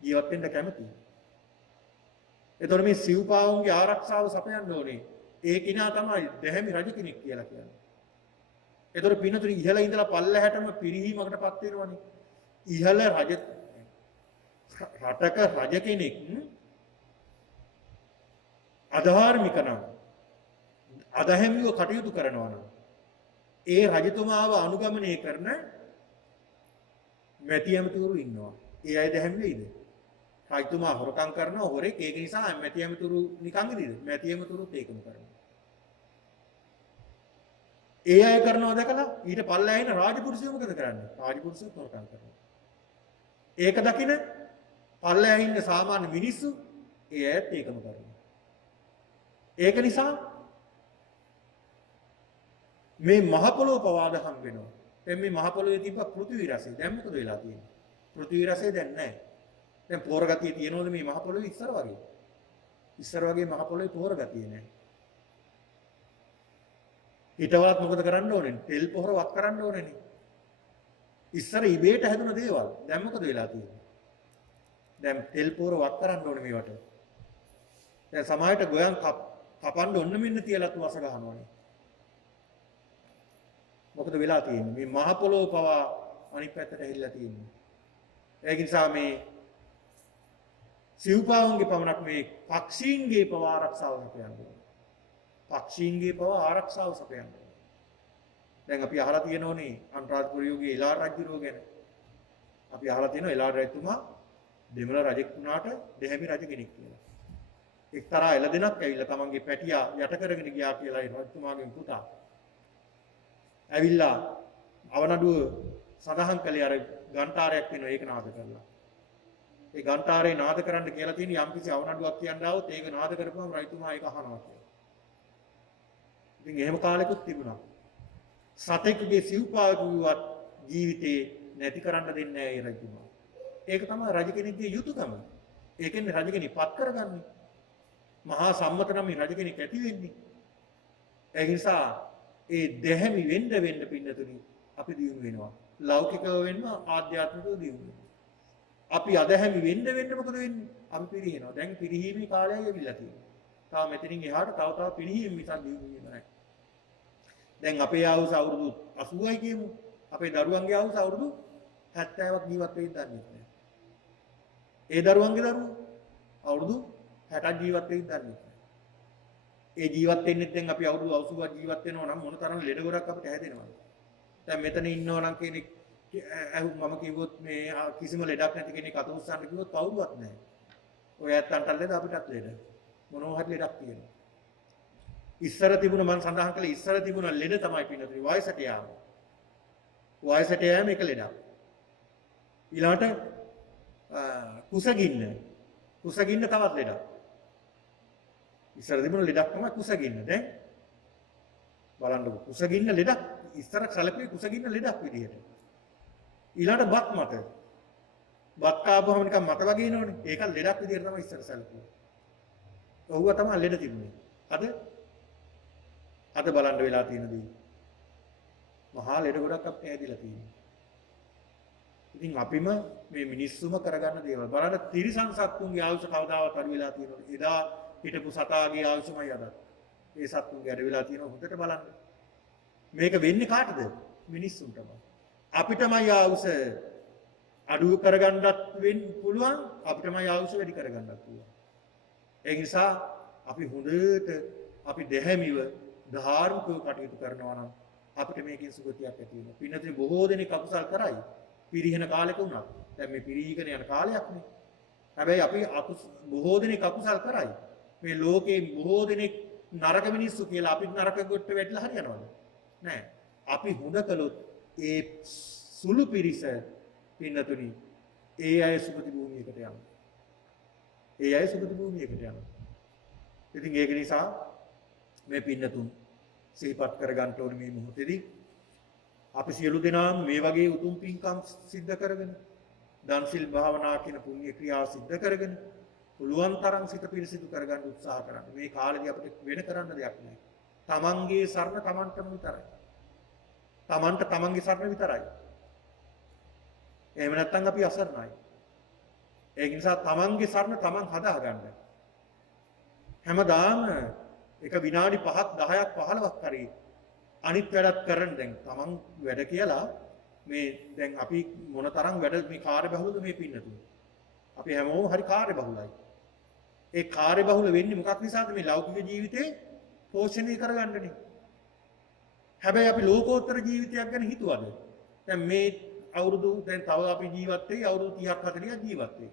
ජීවත් වෙන්න කැමතියි. ඒතකොට මේ සිව්පාවුන්ගේ ආරක්ෂාව සපයන්න ඕනේ. ඒ කිනා තමයි දැහැමි රජ කෙනෙක් කියලා කියන්නේ. ඒතකොට පින්නතුනි ඉහළ ඉඳලා පල්ලහැටම පිරිහීමකටපත් වෙනවනේ. ඉහළ රජ රටක රජ කෙනෙක් අධාර්මික නම් අධහැමිව කටයුතු කරනවා නම් ඒ රජතුමාව අනුගමනය කරන මැති ඇමතිවරු ඉන්නවා. ඒ අය දැහැමි වෙයිද? රජතුමා හොරකම් කරනවා හොරෙක් ඒක නිසා මැති ඇමතිවරු නිකන් ඉදීද? මැති ඇමතිවරුත් ඒකම කරනවා. ඒ අය කරනවා දැකලා ඊට පල්ලෙහා ඉන්න රාජපුරුෂයෝ මොකද කරන්නේ? රාජපුරුෂයෝ හොරකම් කරනවා. ඒක දකින පල්ලෙහා ඉන්න සාමාන්‍ය මිනිස්සු ඒ අයත් ඒකම කරනවා. ඒක නිසා මේ මහ පොළොව පවාද හම් වෙනවා. දැන් මේ මහ පොළොවේ තිබ්බ පෘථිවි රසය දැන් මොකද වෙලා තියෙන්නේ? පෘථිවි රසය දැන් නැහැ. දැන් පොර ගතිය තියෙනවද මේ මහ පොළොවේ ඉස්සර වගේ? ඉස්සර වගේ මහ පොළොවේ පොර ගතිය නැහැ. ඊටවත් මොකද කරන්න ඕනේ? තෙල් පොහොර වත් කරන්න ඕනේනේ. ඉස්සර ඉබේට හැදුන දේවල් දැන් මොකද වෙලා තියෙන්නේ? දැන් තෙල් පොහොර වත් කරන්න ඕනේ මේවට. දැන් සමාජයට ගොයන් කපන්න ඔන්න මෙන්න තියලත් වස ගහනවානේ. මොකද වෙලා තියෙන්නේ? මේ මහ පොළොව පවා අනිත් පැත්තට ඇහිලා තියෙන්නේ. ඒක නිසා මේ සිව්පාවුන්ගේ පමණක් මේ පක්ෂීන්ගේ පවා ආරක්ෂාව සපයන්න ඕනේ. පක්ෂීන්ගේ පවා ආරක්ෂාව සපයන්න ඕනේ. දැන් අපි අහලා තියෙනෝනේ අනුරාධපුර යුගයේ එළාර රජුරෝ ගැන. අපි අහලා තියෙනවා එළාර රජතුමා දෙමළ රජෙක් වුණාට දෙහැමි රජ කෙනෙක් කියලා. එක්තරා එළදෙනක් ඇවිල්ලා තමන්ගේ පැටියා යට කරගෙන ගියා කියලා ඒ රජතුමාගෙන් පුතා. ඇවිල්ලා අවනඩුව සඳහන් කළේ අර ගන්ටාරයක් වෙනවා ඒක නාද කරලා. ඒ ගන්ටාරේ නාද කරන්න කියලා තියෙන යම්කිසි අවනඩුවක් කියන්න આવොත් ඒක නාද කරපුවම රජතුමා ඒක අහනවා කියලා. ඉතින් එහෙම කාලෙකුත් තිබුණා. සතෙකුගේ සිව්පාවුවත් ජීවිතේ නැති කරන්න දෙන්නේ නැහැ ඒ රජතුමා. ඒක තමයි රජ කෙනෙක්ගේ යුතුයකම. ඒකෙන් රජ කෙනෙක් පත් කරගන්නේ. මහා සම්මත නම් මේ රජ කෙනෙක් ඇති වෙන්නේ. ඒ නිසා ඒ දෙහැමි වෙන්න පින්නතුනි අපි දියුණු වෙනවා. ලෞකිකව වෙන්න ආධ්‍යාත්මිකව දියුණු වෙනවා. අපි අධහැමි වෙන්න මොකද වෙන්නේ? අපි පිරිහිනවා. දැන් පිරිහීමේ කාලයයි ඇවිල්ලා තියෙනවා. තාම මෙතනින් එහාට තව පිරිහීම මිසක් දියුණු වෙන්නේ නැහැ. දැන් අපේ ආයුෂ අවුරුදු 80යි කියමු. අපේ දරුවන්ගේ ආයුෂ අවුරුදු 70ක් ජීවත් වෙන්න දන්නේ නැහැ. ඒ දරුවන්ගේ දරුවෝ අවුරුදු 60ක් ජීවත් වෙන්න දන්නේ නැහැ. ඒ ජීවත් වෙන්නේ දැන් අපි අවුරුදු 80ක් ජීවත් වෙනවා නම් මොන තරම් ලෙඩ ගොඩක් අපිට හැදෙනවද? දැන් මෙතන ඉන්නවා නම් කෙනෙක් මම කිව්වොත් මේ කිසිම ලෙඩක් නැති කෙනෙක් අත උස්සන්න කිව්වොත් කවුරුවත් නැහැ. ඔය ඇත්තන්ට ලෙඩ අපිටත් ලෙඩ. මොනවා හරි ලෙඩක් තියෙනවා. ඉස්සර තිබුණ මම සඳහන් කළේ ඉස්සර තිබුණ ලෙඩ තමයි පින්නතුනි වයසට යාම. වයසට යෑම එක ලෙඩක්. ඊළාට කුසගින්න තවත් ලෙඩක්. ඉස්සර තිබුණ ලෙඩක් තමයි කුසගින්න. දැන් බලන්නකො කුසගින්න ලෙඩක් ඉස්සර සැලකුවේ කුසගින්න ලෙඩක් විදිහට. ඊළඟට බත් මත. බත් කාපුවම නිකන් මත වගේ නෝනේ. ඒක ලෙඩක් විදිහට තමයි ඉස්සර සැලකුවේ. ඔව්ව තමයි ලෙඩ තිබුණේ. අද බලන්න වෙලා තියෙන දේ. මහා ලෙඩ ගොඩක් අපිට ඇදිලා තියෙනවා. ඉතින් අපිම මේ මිනිස්සුම කරගන්න දේවල් බලන්න තිරිසන් සත්තුන්ගේ ආයුෂ කවදාවත් අඩු වෙලා තියෙනවද? එදා හිටපු සතාගේ ආයුෂමයි අදත්. ඒ සත්තුන්ගේ අඩු වෙලා තියෙනවා හොඳට බලන්න. මේක වෙන්නේ කාටද? මිනිස්සුන්ටමයි. අපිටමයි ආයුෂ අඩු කරගන්නත් වෙන්න පුළුවන්, අපිටමයි ආයුෂ වැඩි කරගන්නත් පුළුවන්. ඒ නිසා අපි හොඳට අපි දෙහැමිව ධාර්මිකව කටයුතු කරනවා නම් අපිට මේකෙන් සුගතියක් ඇති වෙනවා. පින්නතුනි බොහෝ දෙනෙක් අකුසල් කරයි. පිරිහෙන කාලෙක උනත්. දැන් මේ පිරීගෙන යන කාලයක් නේ. හැබැයි අපි බොහෝ දෙනෙක් අකුසල් කරයි. මේ ලෝකේ බොහෝ දෙනෙක් නරක මිනිස්සු කියලා අපි නරක කොට වැටලා හරියනවද? නෑ. අපි හොඳ කළොත් ඒ සුළු පිරිස පින්නතුනි ඒ අය සුගති භූමියකට යනවා. ඒ අය සුගති භූමියකට යනවා. ඉතින් ඒක නිසා මේ පින්නතුන් සිහිපත් කරගන්න ඕනේ මේ මොහොතේදී අපි සියලු දෙනාම මේ වගේ උතුම් පින්කම් සිද්ධ කරගෙන දන් සිල් භාවනා කියන පුණ්‍ය ක්‍රියා සිද්ධ කරගෙන පුළුවන් තරම් සිත පිරිසිදු කරගන්න උත්සාහ කරන්න. මේ කාලේදී අපිට වෙන කරන්න දෙයක් නැහැ. තමන්ගේ සරණ තමන්ටම විතරයි. තමන්ට තමන්ගේ සරණ විතරයි. එහෙම නැත්නම් අපි අසරණයි. ඒ නිසා තමන්ගේ සරණ තමන් හදා ගන්න. හැමදාම එක විනාඩි 5ක් 10ක් 15ක් හරි අනිත් වැඩත් කරන්න දැන් තමන් වැඩ කියලා මේ දැන් අපි මොන තරම් වැඩ මේ කාර්යබහුලද මේ පින්නතුනේ. අපි හැමෝම හරි කාර්යබහුලයි. ඒ කාර්යබහුල වෙන්නේ මොකක් නිසාද? මේ ලෞකික ජීවිතේ පෝෂණය කරගන්නනේ. හැබැයි අපි ලෝකෝත්තර ජීවිතයක් ගැන හිතුවද? දැන් මේ අවුරුදු දැන් තව අපි ජීවත් වෙයි අවුරුදු 30ක් 40ක් ජීවත් වෙයි.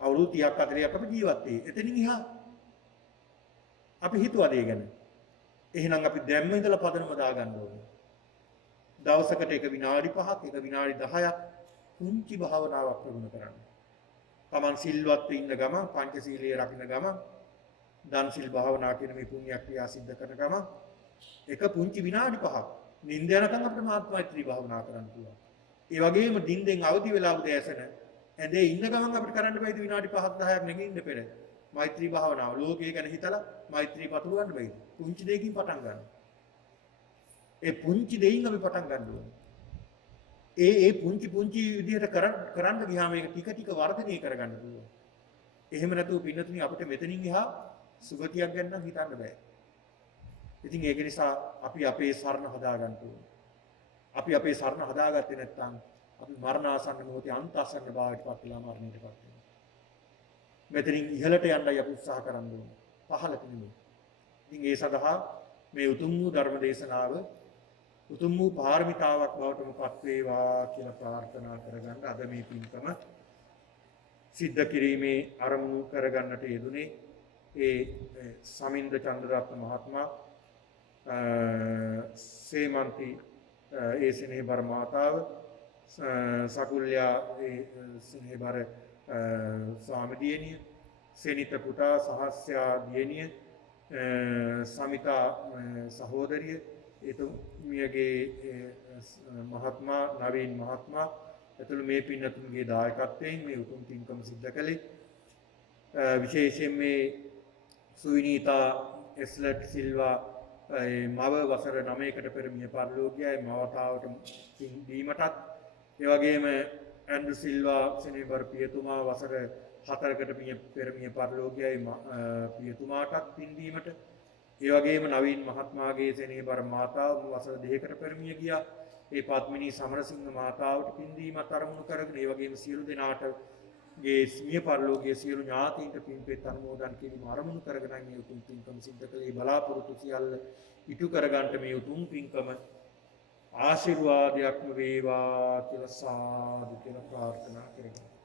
අවුරුදු 30ක් 40ක් අපි ජීවත් වෙයි. එතනින් එහා අපි හිතුවද ඒ ගැන? එහෙනම් අපි දැම්ම ඉඳලා පදනම දාගන්න ඕනේ. දවසකට එක විනාඩි 5ක් එක විනාඩි 10ක් කුංචි භාවනාවක් ප්‍රගුණ කරන්න. තමන් සිල්වත් ඉන්න ගමන් පංචශීලයේ රකින්න ගමන් දන් සිල් භාවනා කියන මේ පුණ්‍ය ක්‍රියා සිද්ධ කරන ගමන් එක පුංචි විනාඩි 5ක් නිින්ද යනකම් අපිට මෛත්‍රී භාවනා කරන්න පුළුවන්. ඒ වගේම නිින්දෙන් අවදි වෙලා උදෑසන ඇඳේ ඉන්න ගමන් අපිට කරන්න බැයිද විනාඩි 5ක් 10ක් නැගින්න පෙර මෛත්‍රී භාවනාව ලෝකයේ ගැන හිතලා මෛත්‍රී පතුරවන්න බැයිද? පුංචි දෙයකින් පටන් ගන්න. ඒ පුංචි දෙයින් අපි පටන් ගන්න ඕනේ. ඒ පුංචි විදිහට කරන්න ගියාම මේක ටික ටික වර්ධනය කරගන්න පුළුවන්. එහෙම නැතුව පින්නතුනි අපිට මෙතනින් එහා සුගතියක් ගැන නම් හිතන්න බෑ. ඉතින් ඒක නිසා අපි අපේ සරණ හදාගන්න ඕනේ. අපි අපේ සරණ හදාගත්තේ නැත්නම් අපි මරණාසන්න මොහොතේ අන්තස්සන්න භාවයට පත් වෙලා මරණයටපත් වෙනවා. මෙතනින් ඉහළට යන්නයි අපි උත්සාහ කරන්න ඕනේ. පහළට නෙමෙයි. ඉතින් ඒ සඳහා මේ උතුම් වූ ධර්ම දේශනාව උතුම් වූ පාරමිතාවක් බවට පත් වේවා කියලා ප්‍රාර්ථනා කරගන්න අද මේ පින්කම සිද්ධ කිරීමේ අරමුණු කරගන්නට යෙදුනේ ඒ සමින්ද චන්ද්‍රරත්න මහත්මයා සේමන්ති ඒ ස්නේහබර මාතාව සකුල්යා ඒ ස්නේහබර ස්වාමීදියණිය සෙනිත පුතා සහස්‍යා දියණිය සමිතා සහෝදරිය එතුමියගේ මහත්මයා නවීන් මහත්මයා ඇතුළු මේ පින්නතුන්ගේ දායකත්වයෙන් මේ උතුම් පින්කම සිද්ධ කළේ විශේෂයෙන් මේ සුවිනීතා එස්ලට් සිල්වා මව වසර 9කට පෙර මිය පරලෝකීයයි මවතාවට පින් දීමටත් ඒ වගේම ඇන්ඩ්‍රු සිල්වා සෙනෙබර් පියතුමා වසර 4කට පෙර මිය පරලෝකීයයි පියතුමාටත් පින් දීමට ඒ වගේම නවීන් මහත්මයාගේ සෙනෙබර මාතාව වසර 2කට පෙර මිය ගියා ඒ පත්මිනී සමරසිංහ මාතාවට පින් දීමත් අරමුණු කරගෙන ඒ වගේම සියලු දෙනාට ගේ මිය පරලෝකීය සියලු ඥාතීන්ට පින්පෙත් අනුමෝදන් කිරීම අරමුණු කරගෙන මේ උතුම් පින්කම සිද්ධ කළේ බලාපොරොත්තු සියල්ල ඉටු කරගන්නට මේ උතුම් පින්කම ආශිර්වාදයක්ම වේවා කියලා සාදු කියලා ප්‍රාර්ථනා කරගන්නවා.